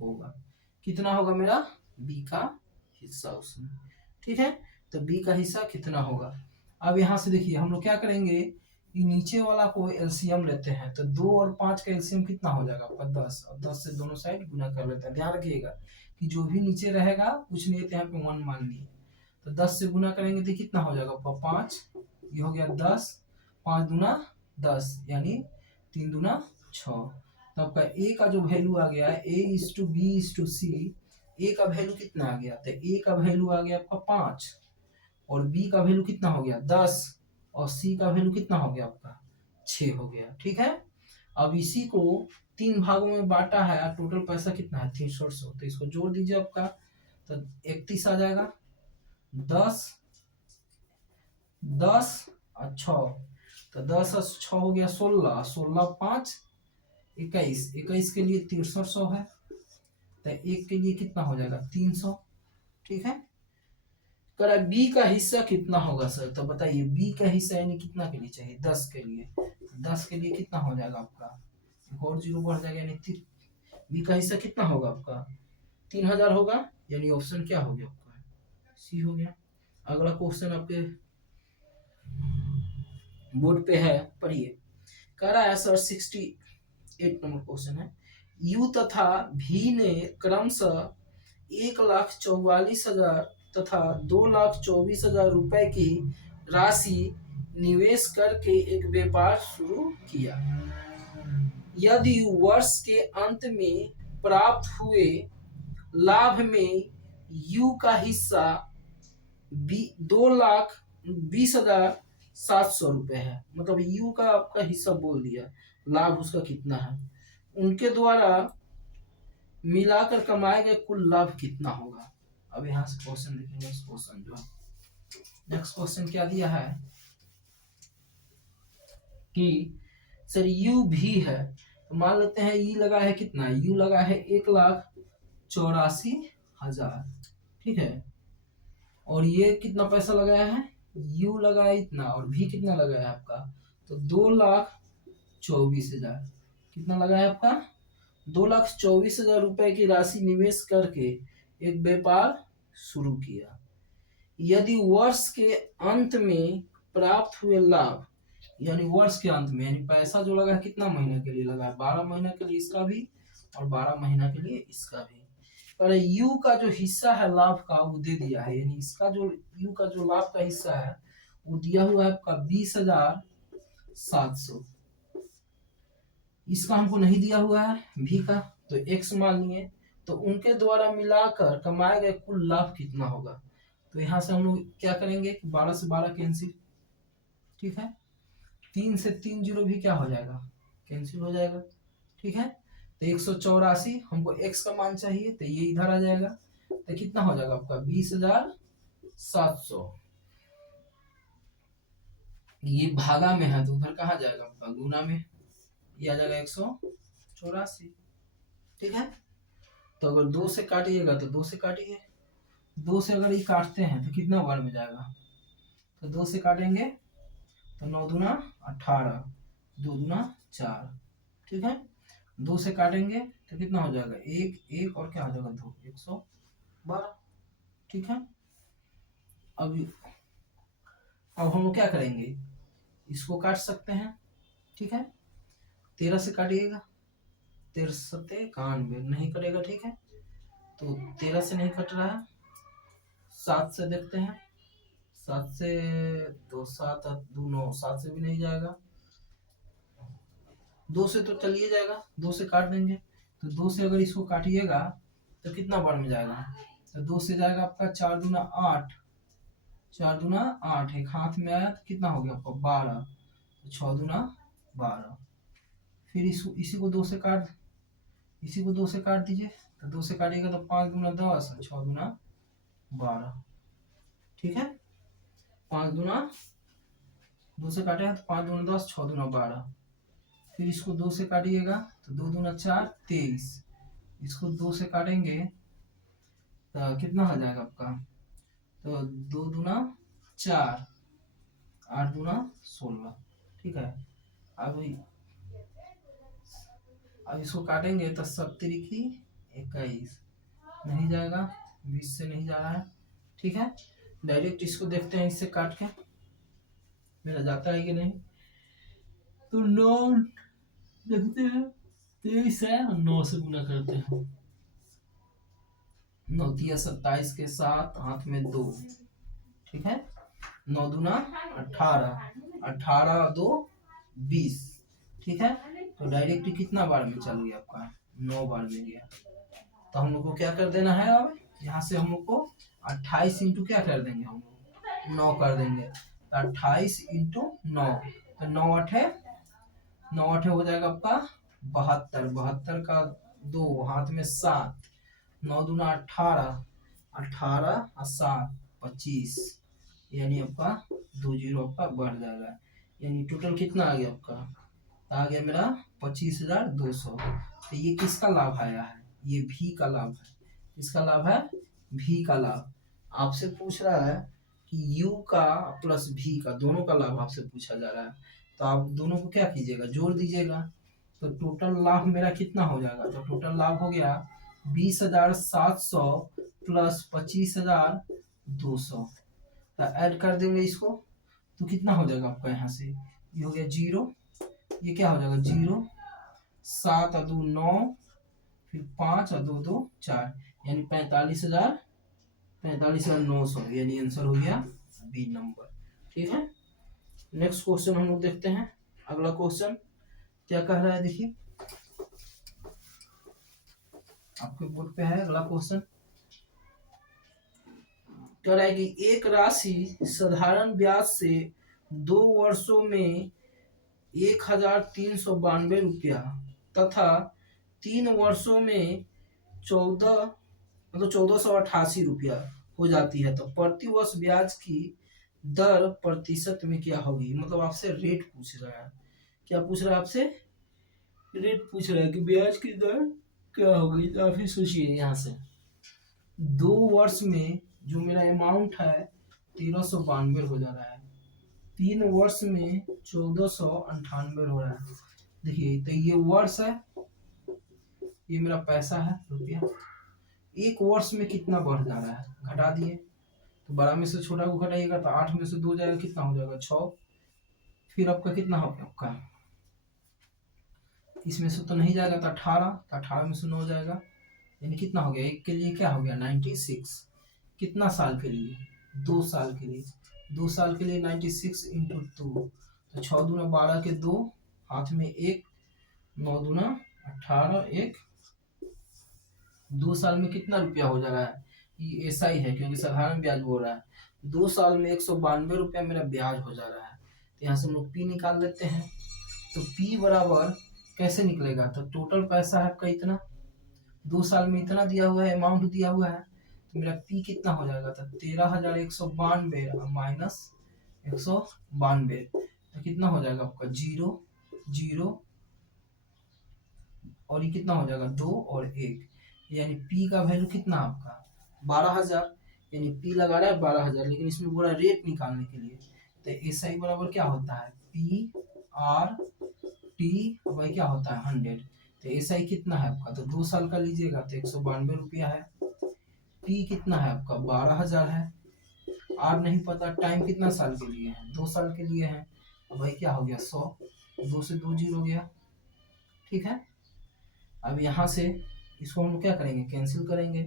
होगा, कितना होगा मेरा बी का हिस्सा उसमें। ठीक है, तो बी का हिस्सा कितना होगा। अब यहां से देखिए हम लोग क्या करेंगे कि नीचे वाला को एलसीएम लेते हैं, तो 2 और 5 का एलसीएम कितना हो जाएगा आपका 10, और 10 से दोनों साइड गुना कर लेते हैं। ध्यान रखिएगा कि जो भी नीचे रहेगा कुछ नहीं तो यहाँ पे 1 मान लिए, तो 10 से गुना करेंगे तो कितना हो जाएगा आपका 5, ये हो गया 10, 5 दूना 10 यानी 3 दूना 6। तो आपका ए का जो वैल्यू आ गया A/B/C, ए का वैल्यू कितना आ गया, तो ए का वैल्यू आ गया आपका 5 और बी का वैल्यू कितना हो गया 10 और सी का वैल्यू कितना हो गया आपका 6 हो गया। ठीक है, अब इसी को 3 भागों में बांटा है, टोटल पैसा कितना है 300। तो इसको जोड़ दीजिए आपका, तो 31 आ जाएगा। 10 10 और 6, तो 10 और 6 हो गया 16, 16 5 21, 21 के लिए 6300 है, तो एक के लिए कितना हो जाएगा 300। ठीक है, करा बी का हिस्सा कितना होगा सर, तो बताइए बी का हिस्सा यानी कितना के लिए चाहिए 10 के लिए, 10 के लिए कितना हो जाएगा आपका, एक और जीरो बढ़ जाएगा, यानी बी का हिस्सा कितना होगा आपका 3000 होगा, यानी ऑप्शन क्या हो गया आपका सी हो गया। अगला क्वेश्चन आपके बोर्ड पे है, पढ़िए। कह रहा है सर 68 नंबर क्वेश्चन है, यू तथा भी ने क्रमशः 1,44,000 तथा 2,24,000 रुपए की राशि निवेश करके एक व्यापार शुरू किया। यदि वर्ष के अंत में प्राप्त हुए लाभ में यू का हिस्सा 2,20,700 रुपए है, मतलब यू का आपका हिस्सा बोल दिया, लाभ उसका कितना है, उनके द्वारा मिलाकर कमाए गए कुल लाभ कितना होगा। अब यहां से क्वेश्चन देखेंगे, नेक्स्ट क्वेश्चन जो है, नेक्स्ट क्वेश्चन क्या दिया है कि सर यू भी है, तो मान लेते हैं ई लगा है कितना, यू लगा है 1,84,000, ठीक है, और ये कितना पैसा लगाया है, यू लगा है इतना, और भी कितना लगाया है आपका, तो 2,24,000, कितना लगाया आपका 2,24,000 रुपए की राशि निवेश करके एक व्यापार शुरू किया। यदि वर्ष के अंत में प्राप्त हुए लाभ, यानी वर्ष के अंत में, यानी पैसा जो लगा है कितना महीने के लिए लगा है, 12 महीना के लिए इसका भी और 12 महीना के लिए इसका भी। और यू का जो हिस्सा है लाभ का वो दे दिया है, यानी इसका जो यू का जो लाभ का हिस्सा है वो दिया हुआ है आपका 20,700, इसका हमको नहीं दिया हुआ है भी का, तो एक्स मान लिए, तो उनके द्वारा मिलाकर कमाए गए कुल लाभ कितना होगा। तो यहाँ से हम लोग क्या करेंगे कि 12 से 12 कैंसिल, ठीक है, 3 से 3 जीरो भी क्या हो जाएगा कैंसिल हो जाएगा, ठीक है, तो 184 हमको एक्स का मान चाहिए, तो ये इधर आ जाएगा, तो कितना हो जाएगा आपका 20,700, ये भागा में है तो उधर कहा जाएगा आपका गुना में, ये आ जाएगा 184, ठीक है। तो अगर 2 से काटिएगा तो 2 से काटिए, 2 से अगर ये काटते हैं तो कितना बार में जाएगा, तो 2 से काटेंगे तो 9 दूना 18, 2 दूना 4, ठीक है, 2 से काटेंगे तो कितना हो जाएगा 1 1 और क्या हो जाएगा 2, 112, ठीक है। अब हम लोग क्या करेंगे, इसको काट सकते हैं, ठीक है, 13 से काटिएगा, 13 सत्ते 91 नहीं कटेगा, ठीक है, तो 13 से नहीं कट रहा है, 7 से देखते हैं, 7 से 2 7 2 9, 7 से भी नहीं जाएगा, 2 से तो चलिए जाएगा, 2 से काट देंगे, तो 2 से अगर इसको काटिएगा तो कितना बार में जाएगा, तो 2 से जाएगा आपका 4 दूना 8, 4 दूना 8, एक हाथ में आया तो कितना हो गया आपका 12, तो 6 दूना 12, फिर इसी को 2 से काट, इसी को 2 से काट दीजिए, तो 2 से काटिएगा तो 5 दूना 10, 6 दूना 12, ठीक है, 5 दूना 2 से काटे हैं तो 5 दूना 10, 6 दूना 12, फिर इसको 2 से काटिएगा तो 2 दूना 4 23, इसको 2 से काटेंगे तो कितना हो जाएगा आपका, तो 2 दूना 4, 8 दूना 16, ठीक है। अब इसको काटेंगे तो 70 की 21 नहीं जाएगा, 20 से नहीं जा रहा है, ठीक है, डायरेक्ट इसको देखते हैं, इससे काट के मेरा जाता है कि नहीं, तो 9 देखते हैं, 23 है और 9 से गुना करते हैं, 9 तिया 27 के साथ हाथ में 2, ठीक है, 9 दूना 18, 18 2 20, ठीक है, तो डायरेक्ट कितना बार में चल गया आपका 9 बार में गया, तो हम लोग को क्या कर देना है, अब यहाँ से हम लोग को 28 इंटू क्या कर देंगे, हम लोग 9 कर देंगे, तो 28 इंटू 9, तो 9 8 हो जाएगा आपका 72, 72 का 2 हाथ में 7, 9 दूना 18, 18 और 7 25, यानी आपका 20 आपका बढ़ जाएगा। यानी टोटल कितना आ गया आपका, आ गया मेरा 25,200। तो ये किसका लाभ आया है, ये भी का लाभ है। किसका लाभ है, भी का लाभ। आपसे पूछ रहा है कि यू का प्लस भी का दोनों का लाभ आपसे पूछा जा रहा है, तो आप दोनों को क्या कीजिएगा, जोड़ दीजिएगा। तो टोटल लाभ मेरा कितना हो जाएगा, तो टोटल लाभ हो गया 20,700 प्लस 25,200। तो ऐड कर देंगे इसको, तो कितना हो जाएगा आपका, यहाँ से ये हो गया 0, ये क्या हो जाएगा 0, 7 और 2 9, फिर 5 और 2 2 4, यानी 45,900, यानी आंसर हो गया बी नंबर। ठीक है, नेक्स्ट क्वेश्चन हम लोग देखते हैं। अगला क्वेश्चन क्या कह रहा है, देखिए आपके बोर्ड पे है। अगला क्वेश्चन कह रहा है कि एक राशि साधारण ब्याज से 2 वर्षों में 1,392 रुपया तथा 3 वर्षों में 1488 रुपया हो जाती है, तो प्रति वर्ष ब्याज की दर प्रतिशत में क्या होगी। मतलब आपसे रेट पूछ रहा है, क्या पूछ रहा है आपसे, रेट पूछ रहा है कि ब्याज की दर क्या होगी। तो आप ही सोचिए, यहाँ से 2 वर्ष में जो मेरा अमाउंट है 1392 हो जा रहा है, 3 वर्ष में 1498 हो रहा है। देखिए तो ये वर्ष है, ये मेरा पैसा है रुपया, एक वर्ष में कितना बढ़ जा रहा है, घटा दिए। तो 12 में से छोटा को घटाइएगा तो 8 में से 2 जाएगा, कितना हो जाएगा 6। फिर आपका कितना हो गया, आपका इसमें से तो नहीं जाएगा तो 18, तो 18 में से 9 जाएगा, यानी कितना हो गया, एक के लिए क्या हो गया 96। कितना साल के लिए, 2 साल के लिए। 2 साल के लिए 96 इंटू 2, तो 6 दूना 12 के 2, हाथ में 1, 9 दूना 18, 1, 2 साल में कितना रुपया हो जा रहा है, ये ऐसा ही है क्योंकि साधारण ब्याज बोल रहा है। 2 साल में 192 रुपया मेरा ब्याज हो जा रहा है। तो यहाँ से हम लोग पी निकाल लेते हैं। तो पी बराबर कैसे निकलेगा, तो टोटल पैसा है आपका इतना, 2 साल में इतना दिया हुआ है, अमाउंट दिया हुआ है, तो मेरा पी कितना हो जाएगा, तो 13,192 माइनस 192, तो कितना हो जाएगा आपका 0 0, और ये कितना हो जाएगा 2 और 1, यानी पी का वैल्यू कितना आपका 12,000, यानी पी लगा रहा है 12,000, लेकिन इसमें बोला रेट निकालने के लिए। तो एस आई बराबर क्या होता है, पी आर टी भाई क्या होता है 100। तो एस आई कितना है आपका, तो 2 साल का लीजिएगा तो 192 रुपया है। पी कितना है आपका 12,000 है। आर नहीं पता, टाइम कितना साल के लिए है, 2 साल के लिए है, तो भाई क्या हो गया 100, 2 से 2 0 हो गया। ठीक है, अब यहाँ से इसको हम क्या करेंगे, कैंसिल करेंगे,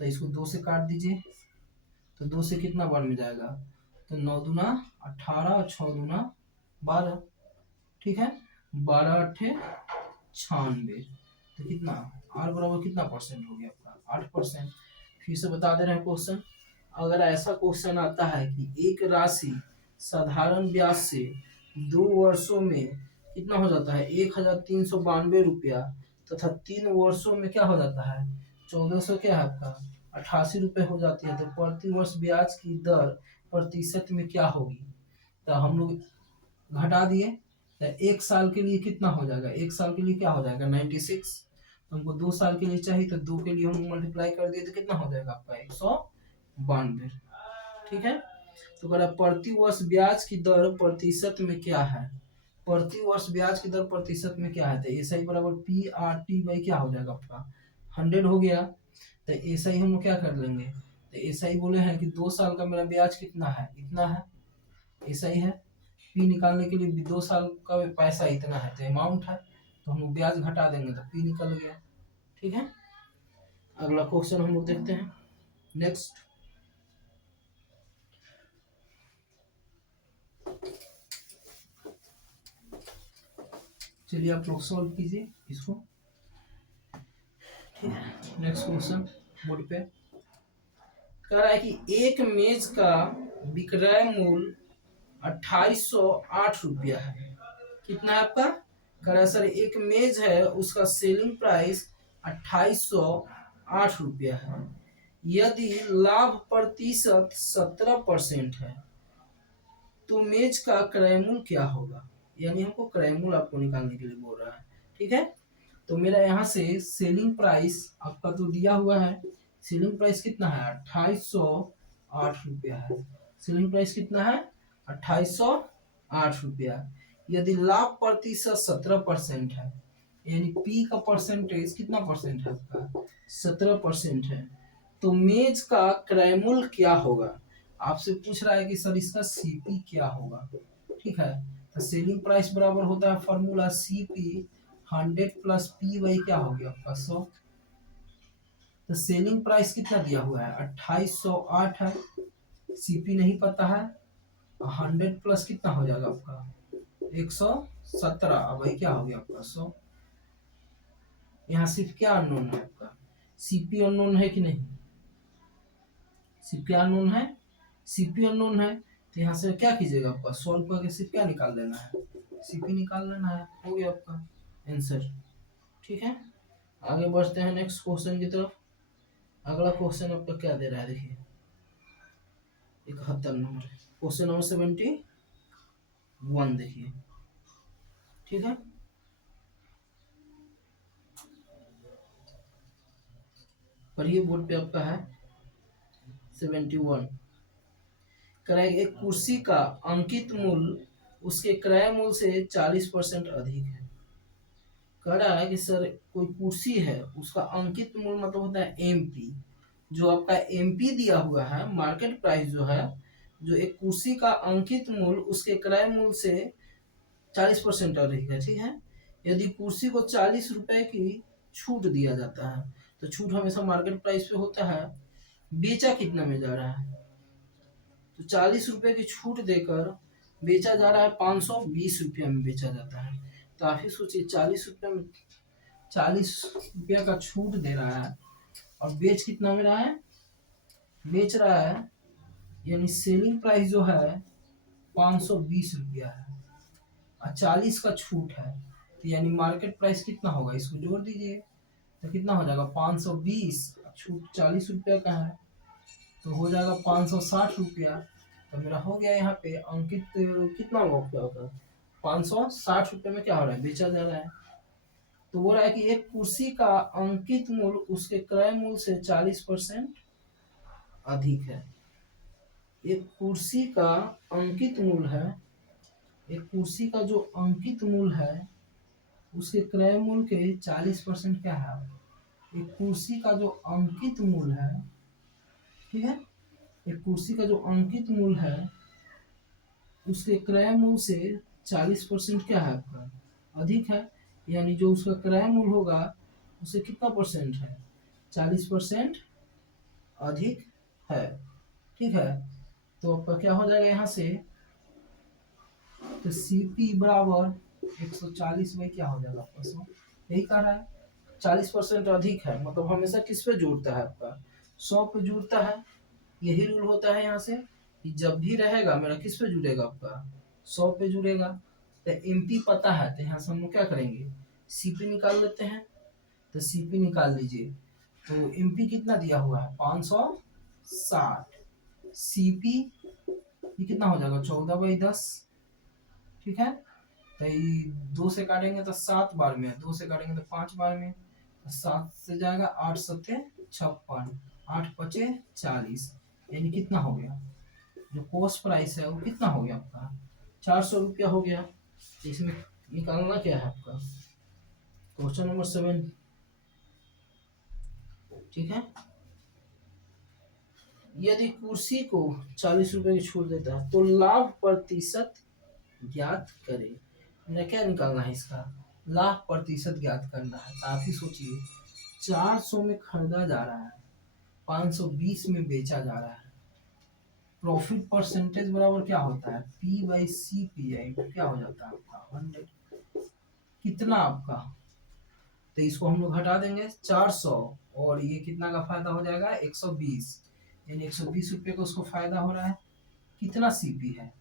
तो इसको 2 से काट दीजिए, तो 2 से कितना बार में जाएगा, तो 9 दूना 18 और 6 दूना 12। ठीक है, 12 8 96, तो कितना आर बराबर कितना परसेंट हो गया आपका 8%। फिर से बता दे रहे हैं क्वेश्चन, अगर ऐसा क्वेश्चन आता है कि एक राशि साधारण ब्याज से 2 वर्षों में कितना हो जाता है 1,392 रुपया तथा 3 वर्षों में क्या हो जाता है 1400 क्या है आपका 88 रुपये हो जाती है, तो प्रति वर्ष ब्याज की दर प्रतिशत में क्या होगी। तो हम लोग घटा दिए, तो 1 साल के लिए कितना हो जाएगा, 1 साल के लिए क्या हो जाएगा 96, हमको 2 साल के लिए चाहिए तो 2 के लिए हम मल्टीप्लाई कर दिए तो कितना हो जाएगा आपका 192। ठीक है, तो बोला प्रति वर्ष ब्याज की दर प्रतिशत में क्या है, प्रति वर्ष ब्याज की दर प्रतिशत में क्या है, तो ऐसा ही बराबर पी आर टी बाई क्या हो जाएगा आपका 100 हो गया। तो ऐसा ही हम लोग क्या कर लेंगे, तो ऐसा ही बोले हैं कि 2 साल का मेरा ब्याज कितना है, इतना है, ऐसा ही है। पी निकालने के लिए 2 साल का पैसा इतना है, तो अमाउंट है, तो हम लोग ब्याज घटा देंगे तो पी निकल गया। ठीक है, अगला क्वेश्चन हम लोग देखते हैं। नेक्स्ट, चलिए आप लोग सॉल्व कीजिए इसको। ठीक है, नेक्स्ट क्वेश्चन बोर्ड पे कह रहा है कि एक मेज का विक्रय मूल्य 2808 रुपया है। कितना है आपका कह रहा है सर एक मेज है उसका सेलिंग प्राइस 2808 रुपया है, यदि लाभ प्रतिशत 17% है तो मेज का क्रय मूल्य क्या होगा। यानी हमको क्रय मूल्य आपको निकालने के लिए बोल रहा है। ठीक है, तो मेरा यहाँ से सेलिंग प्राइस आपका तो दिया हुआ है, सेलिंग प्राइस कितना है 2808 रुपया है। सेलिंग प्राइस कितना है 2808 रुपया। यदि लाभ प्रतिशत 17% है, यानी पी का परसेंटेज कितना परसेंट है आपका 17% है, तो मेज का क्रय मूल्य क्या होगा। आपसे पूछ रहा है कि सर इसका सीपी क्या होगा। ठीक है, तो सेलिंग प्राइस बराबर होता है formula CP 100 plus P Y क्या हो गया आपका 100। तो सेलिंग प्राइस कितना दिया हुआ है 2808 है, सीपी नहीं पता है, 100 प्लस कितना हो जाएगा आपका 117, अब भाई क्या हो गया आपका 100। यहाँ सिर्फ क्या अननोन है आपका सीपी अननोन है कि नहीं, सीपी अननोन है, सीपी अननोन है, तो यहाँ से क्या कीजिएगा आपका सॉल्व करके सिर्फ क्या निकाल लेना है सीपी निकाल लेना है, हो गया आपका आंसर। ठीक है, आगे बढ़ते हैं नेक्स्ट क्वेश्चन की तरफ। अगला क्वेश्चन आपका क्या दे रहा है देखिए 71 नंबर क्वेश्चन नंबर 71 देखिए। ठीक है, पढ़िए बोर्ड पे आपका है 71। क्रय एक कुर्सी का अंकित मूल्य उसके क्रय मूल्य से 40% अधिक है। कह रहा है कि सर कोई कुर्सी है उसका अंकित मूल्य मतलब होता है एमपी, जो आपका एमपी दिया हुआ है मार्केट प्राइस जो है, जो एक कुर्सी का अंकित मूल्य उसके क्रय मूल्य से 40% अधिक है। ठीक है, यदि कुर्सी को 40 रुपए की छूट दिया जाता है, तो छूट हमेशा मार्केट प्राइस पे होता है, बेचा कितना में जा रहा है, तो 40 रुपए की छूट देकर बेचा जा रहा है 520 रुपया में बेचा जाता है। तो आप ही सोचिए 40 रुपये में 40 रुपया का छूट दे रहा है और बेच कितना में रहा है, बेच रहा है, यानी सेलिंग प्राइस जो है 520 रुपया है और 40 का छूट है, तो यानी मार्केट प्राइस कितना होगा, इसको जोड़ दीजिए तो कितना हो जाएगा 520, छूट 40 रुपया का है तो हो जाएगा 560 रुपया। तो मेरा हो गया यहाँ पे अंकित कितना होगा 560 रुपये में क्या हो रहा है बेचा जा रहा है। तो बोल रहा है कि एक कुर्सी का अंकित मूल्य उसके क्रय मूल्य से 40% अधिक है। एक कुर्सी का अंकित मूल्य है, एक कुर्सी का जो अंकित मूल्य है उसके क्रय मूल्य के 40% क्या है, एक कुर्सी का जो अंकित मूल्य है, ठीक है, एक कुर्सी का जो अंकित मूल्य है उसके क्रय मूल्य से 40% क्या है आपका अधिक है, यानी जो उसका क्रय मूल्य होगा उसे कितना परसेंट है 40% अधिक है। ठीक है, तो आपका क्या हो जाएगा यहाँ से, तो सीपी बराबर 140 में क्या हो जाएगा आपका 100, यही कह रहा है 40% अधिक है, मतलब हमेशा किस पे जुड़ता है आपका 100 पे जुड़ता है। यही रूल होता है यहाँ से कि जब भी रहेगा मेरा किस पे जुड़ेगा आपका 100 पे जुड़ेगा। तो एमपी पता है तो यहाँ से हम लोग क्या करेंगे सीपी निकाल लेते हैं, तो सीपी निकाल लीजिए। तो एमपी कितना दिया हुआ है 560, सीपी ये कितना हो जाएगा 14/10। ठीक है, तो ये 2 से काटेंगे तो 7 बार में, 2 से काटेंगे तो 5 बार में, तो 7 से जाएगा 8 सत्ते 56, 8 पचे 40, यानी कितना हो गया जो कॉस्ट प्राइस है वो कितना हो गया आपका 400 रुपया हो गया। तो इसमें निकालना क्या है आपका क्वेश्चन नंबर 7। ठीक है, यदि कुर्सी को 40 रुपए की छूट देता है तो लाभ प्रतिशत ज्ञात करें। मेरा क्या निकालना है इसका लाभ प्रतिशत ज्ञात करना है। काफी सोचिए 400 में खरीदा जा रहा है 520 में बेचा जा रहा है, प्रॉफिट परसेंटेज बराबर क्या होता है P by C P I, क्या हो जाता है आपका 100, कितना आपका, तो इसको हम लोग हटा देंगे 400 और ये कितना का फायदा हो जाएगा 120, यानी 120 रुपये का उसको फायदा हो रहा है। कितना सीपी है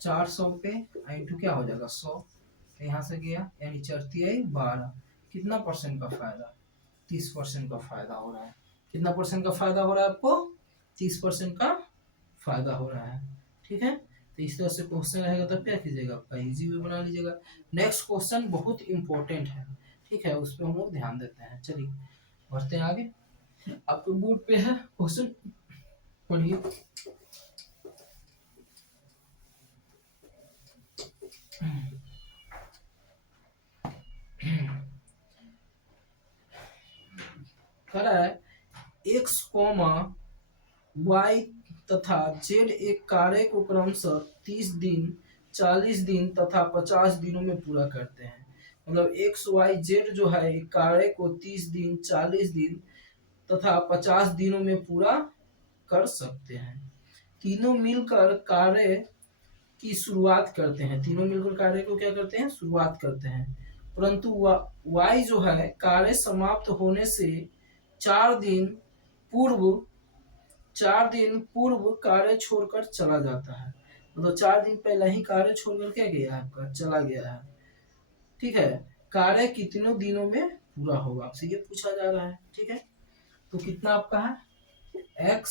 400 पे इंटू क्या हो जाएगा 100, तो यहाँ से गया, यानी 4×3 = 12। कितना परसेंट का फायदा? 30% का फायदा हो रहा है। कितना परसेंट का फायदा हो रहा है आपको? 30% का फायदा हो रहा है। ठीक है, तो इस तरह से क्वेश्चन रहेगा, तब क्या कीजिएगा, आपका इजी वे बना लीजिएगा। नेक्स्ट क्वेश्चन बहुत इंपॉर्टेंट है, ठीक है, उस पर हम लोग ध्यान देते हैं। चलिए बढ़ते हैं आगे। आपके बोर्ड पे है क्वेश्चन, पढ़िए। कह रहा है x, y तथा z एक कार्य को क्रमशः 30 दिन, 40 दिन तथा 50 दिनों में पूरा करते हैं। मतलब x, y, z जो है एक कार्य को 30 दिन, 40 दिन तथा 50 दिनों में पूरा कर सकते हैं। तीनों मिलकर कार्य की शुरुआत करते हैं। तीनों मिलकर कार्य को क्या करते हैं? शुरुआत करते हैं। परंतु y जो है कार्य समाप्त होने से 4 दिन पूर्व कार्य छोड़कर चला जाता है। मतलब 4 दिन पहले ही कार्य छोड़कर क्या गया है? आपका चला गया है। ठीक है, कार्य कितनों दिनों में पूरा होगा, आपसे ये पूछा जा रहा है। ठीक है, तो कितना आपका है? x,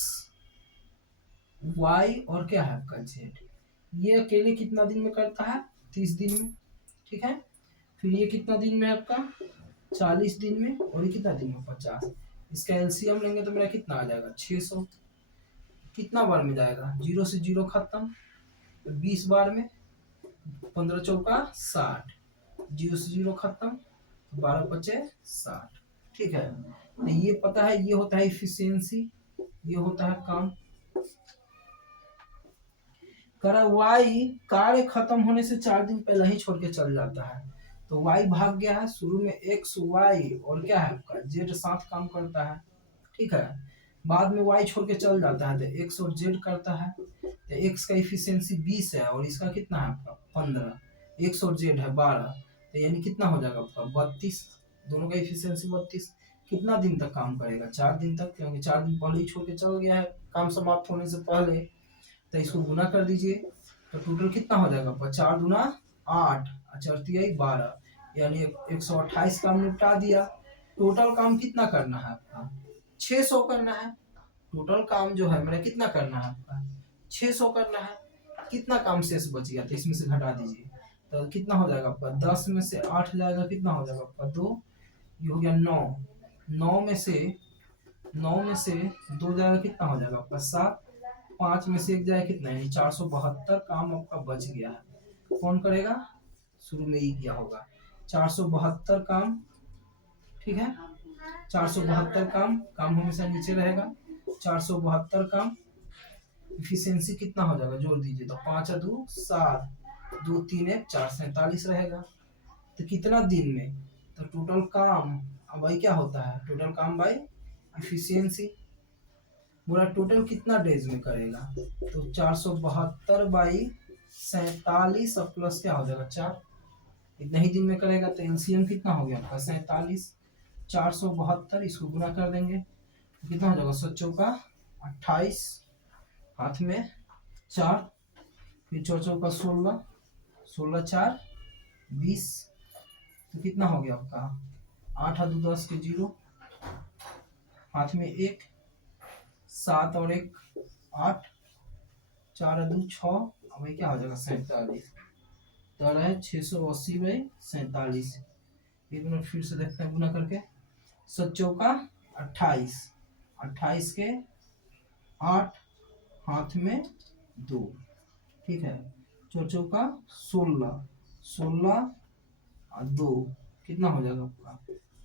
y और क्या है आपका z। ये अकेले कितना दिन में करता है? 30 दिन में। ठीक है, फिर ये कितना दिन में आपका? 40 दिन में। और ये कितना दिन में? 50। इसका एलसीएम लेंगे तो मेरा कितना आ जाएगा? 600। कितना बार में जाएगा? 0 से 0 खत्म, 20 बार में, 15 चौका 60, 0 से 0 खत्म, 12 पचे 60। ठीक है, तो ये पता है, ये होता है इफिशियंसी, ये होता है काम। करा वाई कार्य खत्म होने से 4 दिन पहले ही छोड़ के चल जाता है, तो वाई भाग गया है। शुरू में एक्स, वाई और क्या है आपका जेड साथ काम करता है। ठीक है, बाद में वाई छोड़ के चल जाता है, तो एक्स और जेड करता है। तो एक्स का इफिशियंसी 20 है और इसका कितना है आपका? 15। एक्स और जेड है 12, तो यानी कितना हो जाएगा आपका? 32। दोनों का इफिशियंसी 32। कितना दिन तक काम करेगा? 4 दिन तक, क्योंकि 4 दिन पहले ही छोड़ के चल गया है काम समाप्त होने से पहले। तो इसको गुना कर दीजिए, तो टोटल कितना हो जाएगा? 4 दूना 8, 4×3 = 12, यानी 128 काम निपटा दिया। टोटल काम कितना करना है आपका? 600 करना है। टोटल काम जो है मेरा कितना करना है आपका? 600 करना है। कितना काम शेष बच गया? तो इसमें से घटा दीजिए, तो कितना हो जाएगा आपका? 10 में से 8 जाएगा, कितना हो जाएगा आपका? 2। ये हो गया 9। 9 में से 2 जाएगा, कितना हो जाएगा आपका? 7। 5 में से 1 जाए, कितना है? 472 काम आपका बच गया है। कौन करेगा? शुरू में ही किया होगा। 472 काम। ठीक है, 472 काम हमेशा नीचे रहेगा। 472 काम। इफिशियंसी कितना हो जाएगा? जोड़ दीजिए, तो 5 2 7, 2 3 1 4, 47 रहेगा। तो कितना दिन में? तो टोटल काम अब भाई क्या होता है? टोटल काम बाई इफिशियंसी। बोला टोटल कितना डेज में करेगा? तो 472/47 और प्लस क्या हो जाएगा? 4। इतना ही दिन में करेगा, तो एलसीएम कितना हो गया आपका? 47। 472 इसको गुना कर देंगे, कितना हो जाएगा? 7×4 = 28, हाथ में 4, फिर 4×4 = 16, 16×4 = 20। तो कितना हो गया आपका? 8 और 2 10 के 0, हाथ में 1, 7 और 1 8, 4 और 2 6, अब क्या हो जाएगा? 47। तो रहा है 680/47। एक मिनट फिर से देखते हैं गुना करके। 7×4 = 28, 28 के 8, हाथ में 2। ठीक है, 4×4 = 16, 16 और 2 कितना हो जाएगा आपका?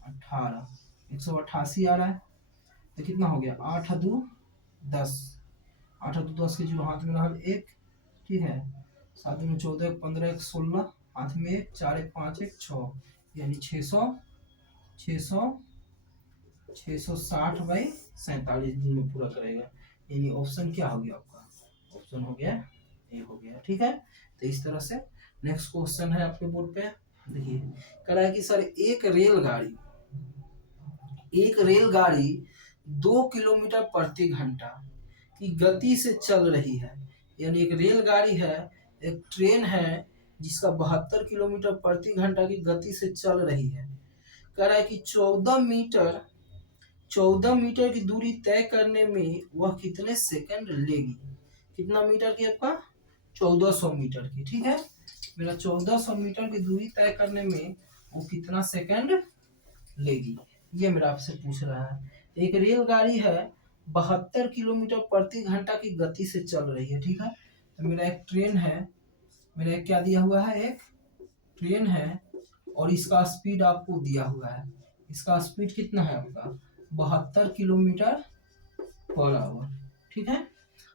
18। 188 आ रहा है, तो कितना हो गया? 8 और 2 10, 8 और 2 10 के 0, हाथ में रहा 1। ठीक है, 7 में 14, 15 1 16, हाथ में 1, 4 1 5 1 6, यानी 660/47 दिन में पूरा करेगा। यानी ऑप्शन क्या हो गया आपका? ऑप्शन हो गया ए हो गया। ठीक है, तो इस तरह से नेक्स्ट क्वेश्चन है आपके बोर्ड पे। देखिए कह रहा है कि सर एक रेलगाड़ी 2 किलोमीटर प्रति घंटा की गति से चल रही है। यानी एक रेलगाड़ी है, एक ट्रेन है जिसका 72 किलोमीटर प्रति घंटा की गति से चल रही है। कह रहा है कि 14 मीटर की दूरी तय करने में वह कितने सेकंड लेगी। कितना मीटर की आपका 1400 मीटर की, ठीक है। मेरा 1400 मीटर की दूरी तय करने में वो कितना सेकंड लेगी, ये मेरा आपसे पूछ रहा है। एक रेलगाड़ी है 72 किलोमीटर प्रति घंटा की गति से चल रही है, ठीक है। तो मेरा एक ट्रेन है, मेरा एक क्या दिया हुआ है, एक ट्रेन है और इसका स्पीड आपको दिया हुआ है। इसका स्पीड कितना है आपका 72 किलोमीटर पर आवर, ठीक है।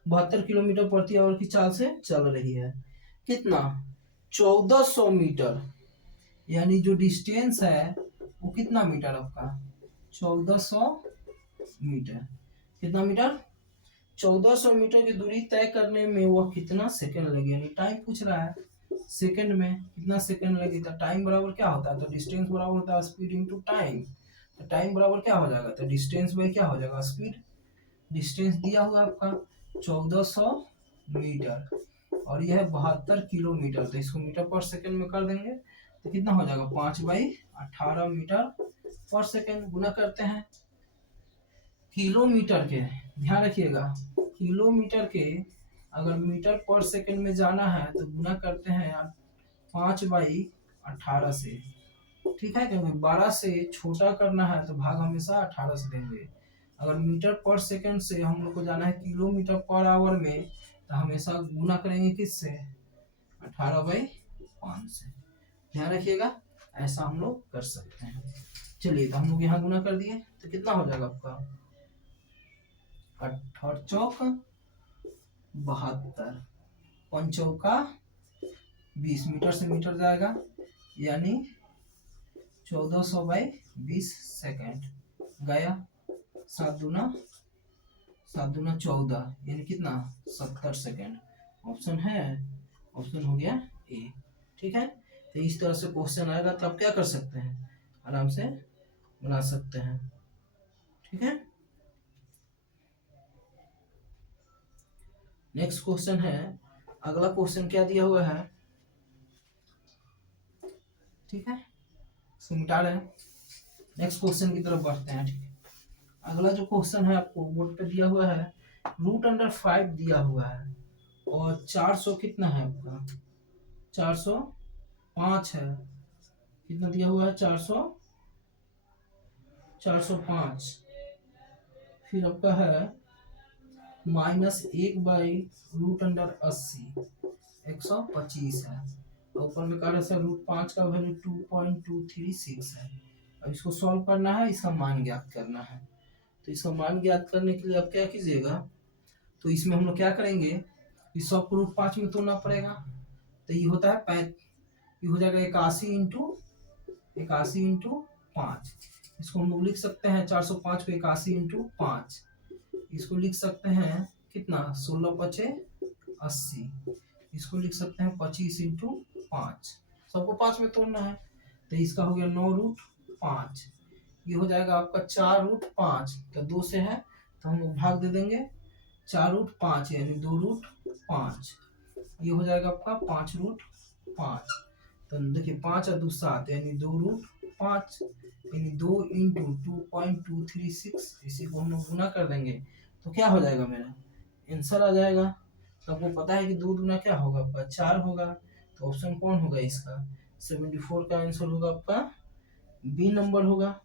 72 किलोमीटर प्रति आवर की चाल से चल रही है। कितना 1400 मीटर, यानी जो डिस्टेंस है वो कितना मीटर आपका 1400 मीटर। कितना मीटर 1400 मीटर की दूरी तय करने में वह कितना सेकंड लगे, यानी टाइम पूछ रहा है। सेकंड में कितना सेकंड लगेगा, टाइम बराबर क्या होता है, तो डिस्टेंस बराबर होता है स्पीड इनटू टाइम। तो टाइम बराबर क्या हो जाएगा, तो डिस्टेंस बाई क्या हो जाएगा स्पीड। डिस्टेंस दिया हुआ आपका 1400 मीटर और यह है 72 किलोमीटर, तो इसको मीटर पर सेकंड में कर देंगे तो कितना हो जाएगा 5/18 मीटर पर सेकंड। गुना करते हैं किलोमीटर के, ध्यान रखिएगा किलोमीटर के अगर मीटर पर सेकंड में जाना है तो गुना करते हैं 5/18 से, ठीक है। क्योंकि 12 से छोटा करना है तो भाग हमेशा 18 से देंगे। अगर मीटर पर सेकंड से हम लोग को जाना है किलोमीटर पर आवर में तो हमेशा गुना करेंगे किससे 18/5 से, ध्यान रखिएगा। ऐसा हम लोग कर सकते हैं। चलिए तो हम लोग यहाँ गुना कर दिए तो कितना हो जाएगा आपका 18 चौक 72, 5 चौका 20, मीटर से मीटर जाएगा यानी 1400/20 सेकेंड गया। 7 दूना 14 यानी कितना 70 सेकेंड। ऑप्शन है, ऑप्शन हो गया ए, ठीक है। तो इस तरह से क्वेश्चन आएगा तो आप क्या कर सकते हैं, आराम से बना सकते हैं, ठीक है। नेक्स्ट क्वेश्चन है, अगला क्वेश्चन क्या दिया हुआ है, ठीक है, इसको मिटा रहे हैं। नेक्स्ट क्वेश्चन की तरफ बढ़ते हैं, ठीक है। अगला जो क्वेश्चन है आपको बोर्ड पे दिया हुआ है, √5 दिया हुआ है और 400 कितना है आपका 405 है। कितना दिया हुआ है 405, फिर आपका है -1/√80 125 है। ऊपर में कह रहे हैं √5 का वैल्यू 2.236 है। अब इसको सॉल्व करना है, इसका मान ज्ञात करना है। तो इसका मान ज्ञात करने के लिए आप क्या कीजिएगा, तो इसमें हम लोग क्या करेंगे, इस सब को √5 में तोड़ना पड़ेगा। तो ये होता है ये हो जाएगा 81 × इसको हम लोग लिख सकते हैं 405 को 81 × 5, इसको लिख सकते हैं कितना 16×5 = 80, इसको लिख सकते हैं 25 × 5, सबको 5 में तोड़ना है। तो इसका हो गया 9√5, ये हो जाएगा आपका 4√5, तो 2 से है तो हम लोग भाग दे देंगे 4√5 यानी 2√5, ये हो जाएगा आपका 5√5। तो देखिए 5 और 2 7 यानी 2√5 यानी 2 × 2.236, इसी को हम लोग गुना कर देंगे तो क्या हो जाएगा, मेरा आंसर आ जाएगा। तो आपको पता है कि 2 दूना क्या होगा आपका 4 होगा, तो ऑप्शन कौन होगा इसका 74 का आंसर होगा आपका बी नंबर होगा।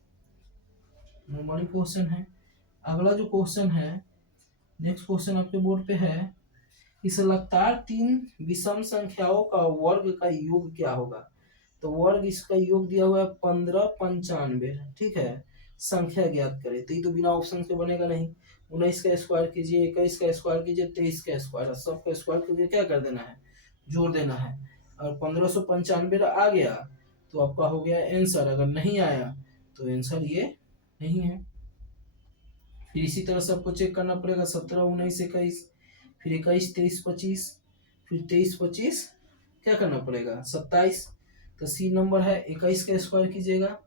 नॉर्मली क्वेश्चन है। अगला जो क्वेश्चन है, नेक्स्ट क्वेश्चन आपके बोर्ड पे है, इस लगातार 3 विषम संख्याओं का वर्ग का योग क्या होगा। तो वर्ग इसका योग दिया हुआ है 1595, ठीक है। संख्या ज्ञात करे, तो ये तो बिना ऑप्शन के बनेगा नहीं। 19 का स्क्वायर कीजिए, 21 का स्क्वायर कीजिए, 23 का स्क्वायर, सबका स्क्वायर करके क्या कर देना है जोड़ देना है। और 1595 आ गया तो आपका हो गया आंसर, अगर नहीं आया तो आंसर ये नहीं है। फिर इसी तरह से आपको चेक करना पड़ेगा 17, 19, 21, फिर 21, 23, 25, फिर 23, 25 क्या करना पड़ेगा 27। तो सी नंबर है 21 का स्क्वायर कीजिएगा,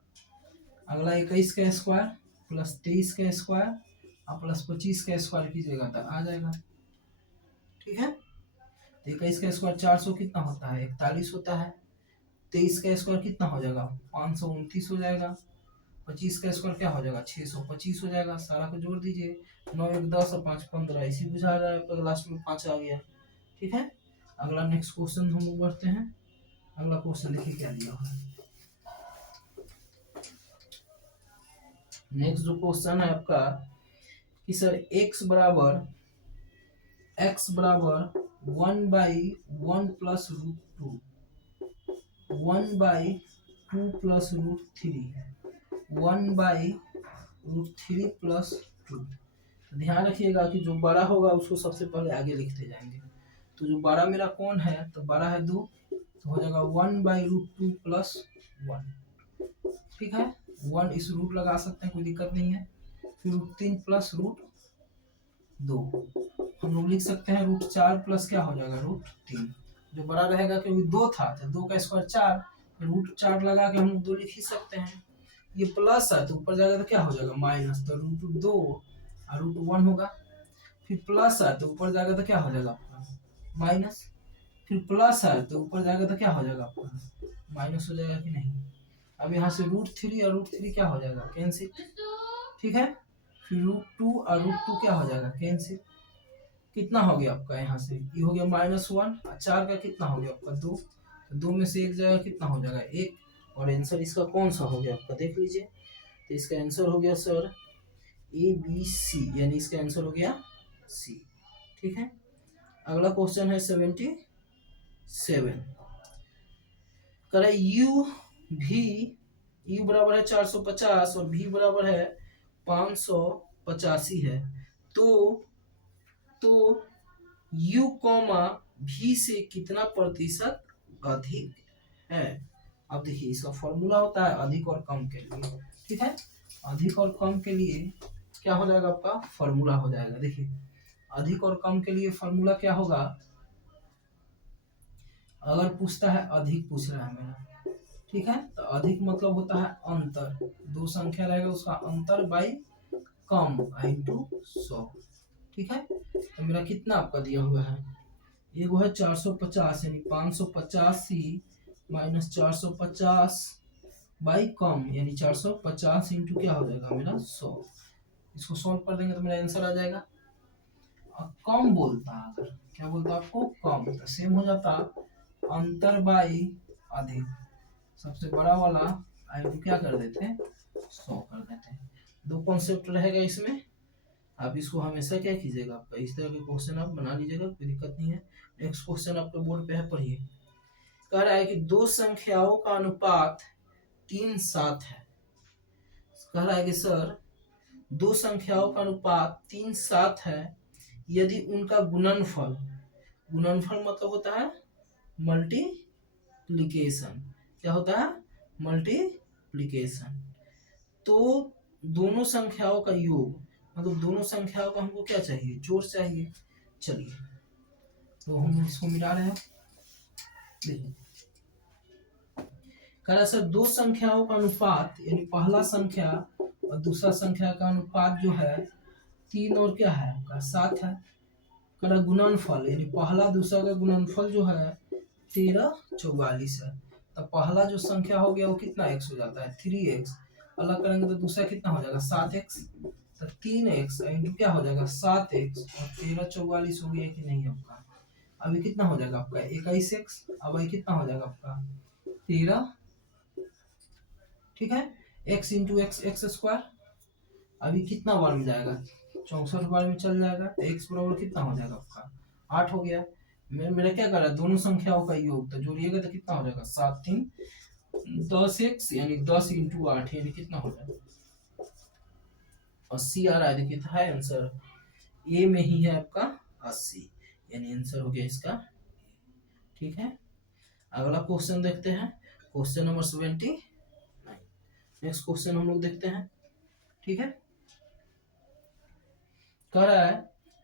अगला 21 का स्क्वायर प्लस 23 का स्क्वायर और प्लस 25 का स्क्वायर कीजिएगा तो आ जाएगा, ठीक है। तो 21 का स्क्वायर 400 कितना होता है, 41 होता है। 23 का स्क्वायर कितना हो जाएगा, 529 हो जाएगा। 25 का स्क्वायर क्या हो जाएगा, 625 हो जाएगा। सारा को जोड़ दीजिए, 9 1 10 और 5 15, इसी बुझा रहा है आपका, लास्ट में 5 आ गया। ठीक है, अगला नेक्स्ट क्वेश्चन हम लोग बढ़ते हैं। अगला क्वेश्चन देखिए क्या दिया हुआ है। नेक्स्ट जो क्वेश्चन है आपका कि सर x बराबर 1/1 प्लस √2, 1/2 प्लस √3, 1/√3 प्लस 2। ध्यान रखिएगा कि जो बड़ा होगा उसको सबसे पहले आगे लिखते जाएंगे। तो जो बड़ा मेरा कौन है, तो बड़ा है 2, तो हो जाएगा 1/√2 प्लस 1। ठीक है, 1 इस रूट लगा सकते हैं, कोई दिक्कत नहीं है। फिर √3 प्लस √2 हम लोग लिख सकते हैं। √4 प्लस क्या हो जाएगा, √3। जो बड़ा रहेगा क्योंकि 2 था तो 2 का स्क्वायर 4, √4 लगा के हम लोग 2 लिख ही सकते हैं। ये प्लस है तो ऊपर जाएगा तो क्या हो जाएगा, माइनस, तो √2 और √1 होगा। फिर प्लस है तो ऊपर जाएगा तो क्या हो जाएगा आपका, माइनस। फिर प्लस है तो ऊपर जाएगा तो क्या हो जाएगा आपका, माइनस हो जाएगा कि नहीं। अब यहाँ से √3 और √3 क्या हो जाएगा, कैंसिल। ठीक है, फिर √2 और √2 क्या हो जाएगा, कैंसिल। कितना हो गया आपका, यहाँ से ये हो गया -1 और 4 का कितना हो गया आपका 2, तो 2 में से एक जगह कितना हो जाएगा 1। और आंसर इसका कौन सा हो गया आपका, देख लीजिए। तो इसका आंसर हो गया सर ABC, यानी इसका आंसर हो गया C। ठीक है, अगला क्वेश्चन है 77। कह रहा है U बराबर है 450 और V बराबर है 585 है। तो U, V से कितना प्रतिशत अधिक है। अब देखिए इसका फॉर्मूला होता है अधिक और कम के लिए। ठीक है, अधिक और कम के लिए क्या हो जाएगा आपका, फॉर्मूला हो जाएगा। देखिए अधिक और कम के लिए फॉर्मूला क्या होगा, अगर पूछता है अधिक पूछ रहा है मेरा, ठीक है, तो अधिक मतलब होता है अंतर, दो संख्या रहेगा उसका अंतर बाई कम इंटू 100। ठीक है, तो मेरा कितना आपका दिया हुआ है, ये वो है 450 यानी 585 माइनस 450 बाई कम यानी 450 इंटू क्या हो जाएगा मेरा 100। इसको सॉल्व कर देंगे तो मेरा आंसर आ जाएगा। और कम बोलता अगर क्या बोलता आपको, कम, तो सेम हो जाता अंतर बाई अधिक, सबसे बड़ा वाला इंटू क्या कर देते हैं 100 कर देते हैं। दो कॉन्सेप्ट रहेगा इसमें, आप इसको हमेशा क्या कीजिएगा, आपका इस तरह के क्वेश्चन आप बना लीजिएगा, कोई दिक्कत नहीं है। नेक्स्ट क्वेश्चन आपके बोर्ड पे है, पढ़िए। कह रहा है कि दो संख्याओं का अनुपात 3:7 है। कह रहा है कि सर दो संख्याओं का अनुपात 3:7 है यदि उनका गुणनफल, गुणनफल मतलब होता है मल्टीप्लिकेशन, क्या होता है मल्टीप्लिकेशन। तो दोनों संख्याओं का योग मतलब दोनों संख्याओं का हमको क्या चाहिए, जोड़ चाहिए। चलिए तो हम इसको मिला रहे हैं। देखिए कह रहा सर दो संख्याओं का अनुपात यानी पहला संख्या और दूसरा संख्या का अनुपात जो है 3 और क्या है आपका 7 है। कह रहा गुणनफल यानी पहला दूसरा का गुणनफल जो है 1344 है। तो पहला जो संख्या हो गया वो कितना x हो जाता है 3x, अलग करेंगे तो दूसरा कितना हो जाएगा 7x, तो 3x इंटू क्या हो जाएगा 7x और 1344 हो गया कि नहीं आपका। अभी कितना हो जाएगा आपका 21x, अब ये कितना हो जाएगा आपका 13। ठीक है, x इंटू एक्स स्क्वायर अभी कितना बार में जाएगा 64 बार में चल जाएगा, तो x बराबर कितना हो जाएगा आपका 8 हो गया। मेरा क्या कर रहा है दोनों संख्याओं का योग, तो जोड़िएगा तो कितना हो जाएगा 7 3 10x यानी 10 इंटू 8 यानी कितना हो जाएगा 80 आ रहा है। देखिए था आंसर ए में ही है आपका 80, यानी आंसर हो गया इसका। ठीक है, अगला क्वेश्चन देखते हैं, क्वेश्चन नंबर 79। नेक्स्ट क्वेश्चन हम लोग देखते हैं। ठीक है, कह रहा है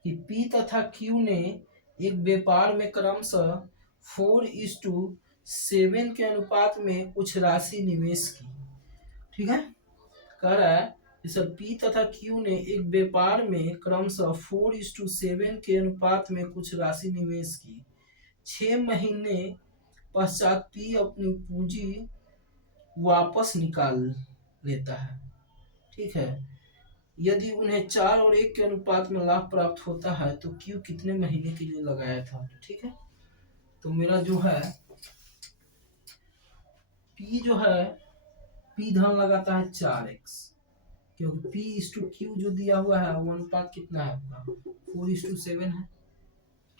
कि P तथा Q ने एक व्यापार में क्रमशः 4:7 के अनुपात में कुछ राशि निवेश की। ठीक है, कह रहा है कि सर P तथा Q ने एक व्यापार में क्रमशः 4:7 के अनुपात में कुछ राशि निवेश की। 6 महीने पश्चात पी अपनी पूंजी वापस निकाल लेता है, ठीक है। यदि उन्हें 4 और 1 के अनुपात में लाभ प्राप्त होता है तो क्यू कितने महीने के लिए लगाया था, ठीक है। तो मेरा जो है पी जो है, पी धन लगाता है 4x, क्योंकि पी इस टू क्यू जो दिया हुआ है वो अनुपात कितना है आपका 4:7 है,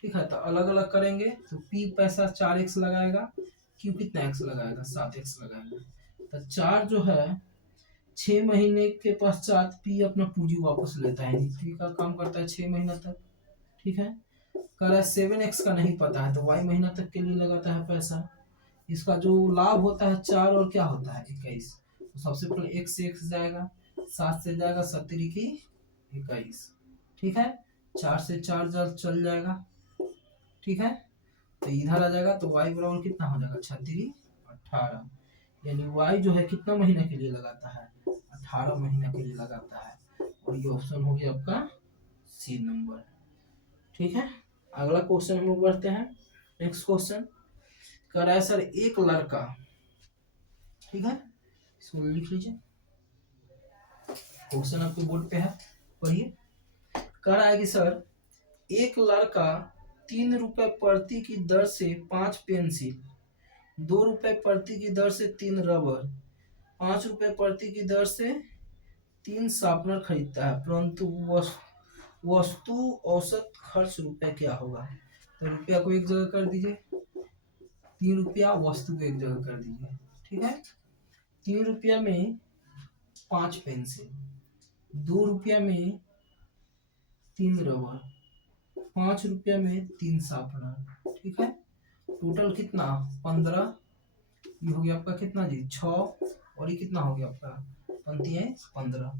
ठीक है। तो अलग अलग करेंगे तो पी पैसा 4x लगाएगा, क्यू कितना x लगाएगा 7x लगाएगा। तो 4 जो है 6 महीने के पश्चात पी अपना पूंजी वापस लेता है, पी का काम करता है 6 महीना तक, ठीक है। कह रहा है 7x का नहीं पता है तो y महीना तक के लिए लगाता है पैसा। इसका जो लाभ होता है 4 और क्या होता है 21, तो सबसे पहले x से x जाएगा, 7 से जाएगा 7 की 21, ठीक है। 4 से 4 चल जाएगा, ठीक है। तो इधर आ जाएगा तो y बराबर कितना हो जाएगा 36 18, यानी y जो है कितना महीना के लिए लगाता है 18 महीना के लिए लगाता है, और ये ऑप्शन हो गया आपका सी नंबर, ठीक है। अगला क्वेश्चन हम लोग बढ़ते हैं। नेक्स्ट क्वेश्चन कह रहा है सर एक लड़का, ठीक है, इसको लिख लीजिए, क्वेश्चन आपके बोर्ड पे है, पढ़िए। कह रहा है कि सर एक लड़का 3 रुपए प्रति की दर से 5 पेंसिल, 2 रुपए प्रति की दर से 3 रबर, 5 रुपए प्रति की दर से 3 शार्पनर खरीदता है, परंतु वस्तु औसत खर्च रुपए क्या होगा। तो रुपया को एक जगह कर दीजिए, 3 रुपया, वस्तु को एक जगह कर दीजिए, ठीक है। 3 रुपया में 5 पेंसिल, 2 रुपया में 3 रबर, 5 रुपया में 3 शार्पनर, ठीक है। टोटल कितना 15, ये हो गया आपका कितना जी 6, और ये कितना हो गया आपका 15,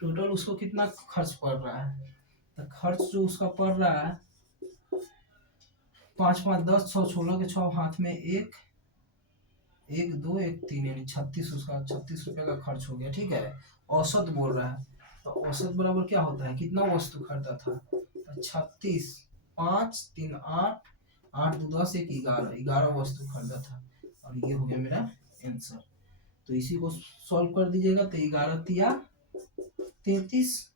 टोटल उसको कितना खर्च पड़ रहा है। तो खर्च जो उसका पड़ रहा है 5 5 10 6 16 के 6 हाथ में 1 1 2 1 3, यानी 36, उसका 36 रुपये का खर्च हो गया, ठीक है। औसत बोल रहा है, तो औसत बराबर क्या होता है, कितना वस्तु खरीदा था, तो 36 5 3 8 8 2 10 1 11 11 वस्तु खरीदा था, और ये हो गया मेरा आंसर। तो इसी को सॉल्व कर दीजिएगा, तो 11 तिया 33,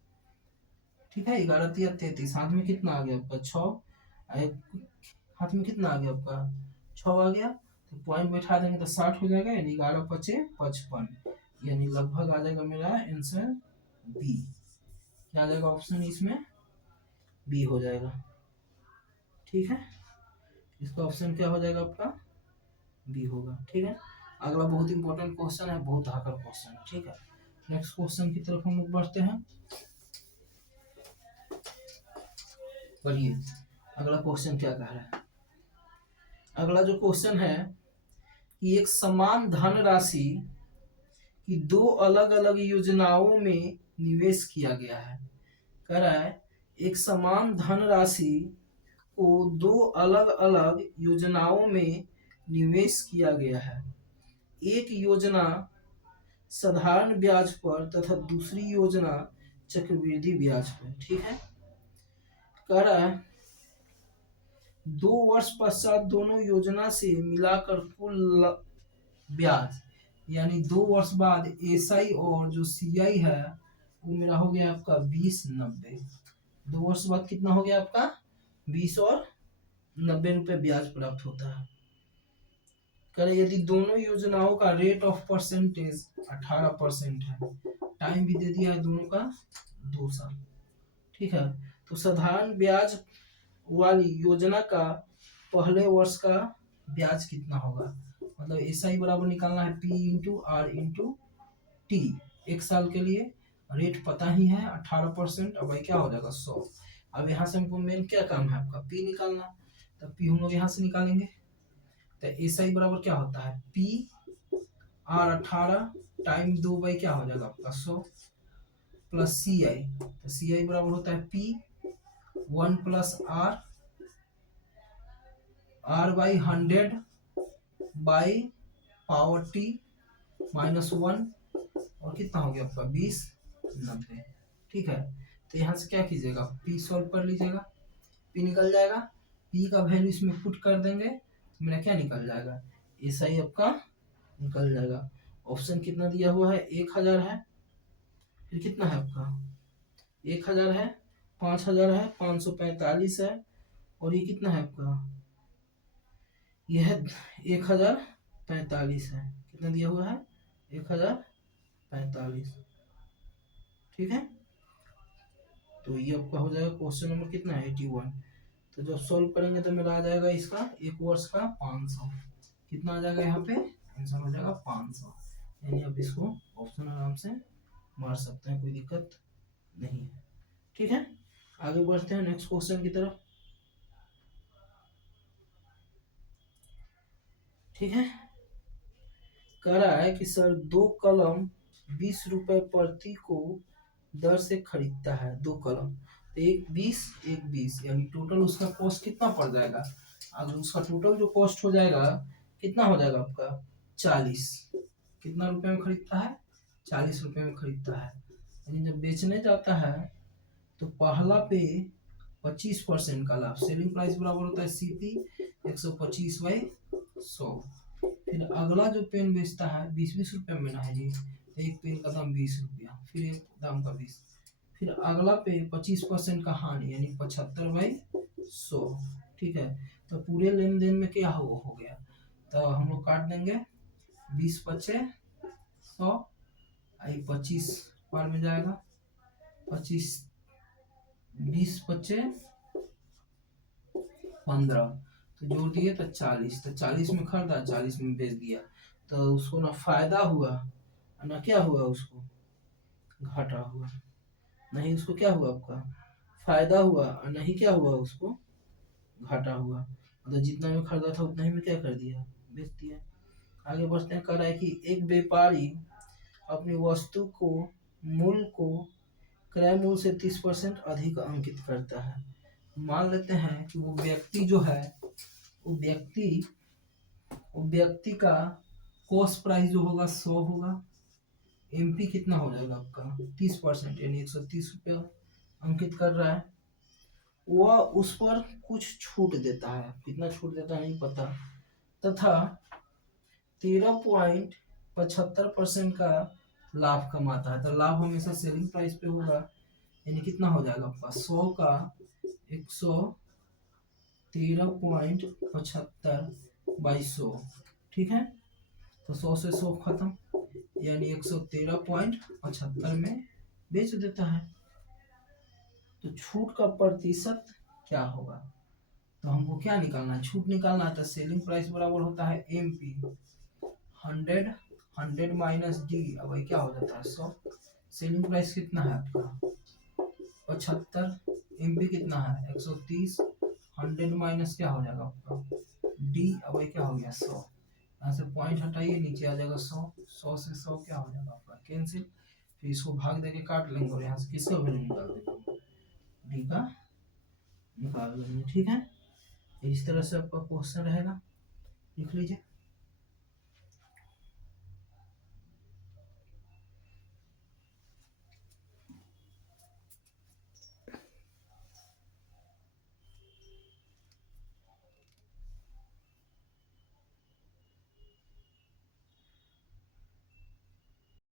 ठीक है। 11 तिया 33, हाथ में कितना आ गया आपका 6, हाथ में कितना आ गया आपका 6 आ गया, तो पॉइंट बैठा देंगे तो 60 हो जाएगा, यानी 11 5 55, यानी लगभग आ जाएगा मेरा आंसर बी। क्या आ जाएगा ऑप्शन इसमें बी हो जाएगा, ठीक है। इसका ऑप्शन क्या हो जाएगा आपका बी होगा, ठीक है। अगला बहुत इंपॉर्टेंट क्वेश्चन है, बहुत हाकर क्वेश्चन है, ठीक है। नेक्स्ट क्वेश्चन की तरफ हम लोग बढ़ते हैं, पढ़िए अगला क्वेश्चन क्या कह रहा है। अगला जो क्वेश्चन है कि एक समान धनराशि की 2 अलग अलग योजनाओं में निवेश किया गया है। कह रहा है एक समान धनराशि को 2 अलग अलग योजनाओं में निवेश किया गया है। एक योजना साधारण ब्याज पर तथा दूसरी योजना चक्रवृद्धि ब्याज पर, ठीक है। कह रहा है 2 वर्ष पश्चात दोनों योजना से मिलाकर कुल ब्याज, यानी 2 वर्ष बाद एसआई और जो सीआई है वो मेरा हो गया आपका 20/90। 2 वर्ष बाद कितना हो गया आपका 20 और 90 रुपए ब्याज प्राप्त होता है। करे यदि दोनों योजनाओं का रेट ऑफ परसेंटेज 18% है, टाइम भी दे दिया है दोनों का 2 साल, ठीक है। तो साधारण ब्याज वाली योजना का पहले वर्ष का ब्याज कितना होगा, मतलब ऐसा ही बराबर निकालना है P into R into T, 1 साल के लिए रेट पता ही है 18%, अब भाई क्या हो जाएगा 100। अब यहाँ से हमको मेन क्या काम है आपका P निकालना, तो P हम लोग यहाँ से निकालेंगे, तो ऐसा ही बराबर क्या होता है P आर 18 टाइम 2 बाई क्या हो जाएगा आपका 100 प्लस सी आई, तो सी आई बराबर होता है P 1 plus R by 100 by power T minus 1, और कितना हो गया आपका 20/90, ठीक है। तो यहाँ से क्या कीजिएगा P सॉल्व कर लीजिएगा, P निकल जाएगा, पी का वैल्यू इसमें पुट कर देंगे तो मेरा क्या निकल जाएगा, ऐसा ही आपका निकल जाएगा। ऑप्शन कितना दिया हुआ है, 1000 है, फिर कितना है आपका 1000 है, 5000 है, 545 है, और ये कितना है आपका, यह 1045 है। कितना दिया हुआ है, 1045। ठीक है, तो ये आपका हो जाएगा क्वेश्चन नंबर कितना है 81। तो जब सॉल्व करेंगे तो मेरा आ जाएगा इसका एक वर्ष का 500। कितना आ जाएगा यहाँ पे, आंसर हो जाएगा 500। यानी आप इसको ऑप्शन आराम से मार सकते हैं, कोई दिक्कत नहीं है। ठीक है, आगे बढ़ते हैं नेक्स्ट क्वेश्चन की तरफ। ठीक है, कह रहा है कि सर 2 कलम 20 रुपए प्रति को दर से खरीदता है, 2 कलम, एक 20 एक 20, यानी टोटल उसका कॉस्ट कितना पड़ जाएगा। अगर उसका टोटल जो कॉस्ट हो जाएगा कितना हो जाएगा आपका 40। कितना रुपए में खरीदता है, 40 रुपए में खरीदता है। यानी जब बेचने जाता है तो पहला पे 25% का लाभ, सेलिंग प्राइस बराबर होता है सीपी 125/100। फिर अगला जो पेन बेचता है 20-20 रुपये में ना है जी, एक पेन का दाम 20 रुपया, फिर एक दाम का 20, फिर अगला पे 25% का हानि यानी 75/100। ठीक है, तो पूरे लेन देन में क्या हो गया, तो हम लोग काट देंगे 20 पचे 100, 25 बार में जाएगा, 25 20 पचे 15, तो जोड़ दिए तो 40, तो 40 में खरीदा 40 में बेच दिया, तो उसको ना फायदा हुआ ना क्या हुआ, उसको घाटा हुआ। नहीं उसको क्या हुआ आपका फायदा हुआ, और नहीं क्या हुआ उसको घाटा हुआ। मतलब जितना में खरीदा था उतना ही में क्या कर दिया, बेच दिया। आगे बढ़ते हैं, कह रहा है कि एक व्यापारी अपनी वस्तु को मूल्य को क्रय मूल्य से 30% अधिक अंकित करता है। मान लेते हैं कि वो व्यक्ति जो है, वो व्यक्ति का कॉस्ट प्राइस जो होगा 100 होगा, एमपी कितना हो जाएगा आपका 30%, यानी 130 रुपया अंकित कर रहा है। वह उस पर कुछ छूट देता है, कितना छूट देता है नहीं पता, तथा 13.75% का लाभ कमाता है। तो लाभ हमेशा सेलिंग प्राइस पे होगा, यानी कितना हो जाएगा आपका 100 का 113.75/100। ठीक है, तो 100 से 100 खत्म, यानी 113.75 में बेच देता है। तो छूट का प्रतिशत क्या होगा, तो हमको क्या निकालना है, छूट निकालना है। तो सेलिंग प्राइस बराबर होता है एमपी 100 माइनस डी, अब वही क्या हो जाता है 100। सेलिंग प्राइस कितना है आपका 75, एमपी कितना है 130, 100 माइनस क्या हो जाएगा आपका डी, अब वही क्या हो गया 100। यहाँ से पॉइंट हटाइए, नीचे आ जाएगा 100, 100 से 100 क्या हो जाएगा आपका कैंसिल। फिर इसको भाग देके काट लेंगे और यहाँ से किसका वैल्यू निकाल देंगे, डी का निकाल लेंगे। ठीक है, इस तरह से आपका क्वेश्चन रहेगा, लिख लीजिए।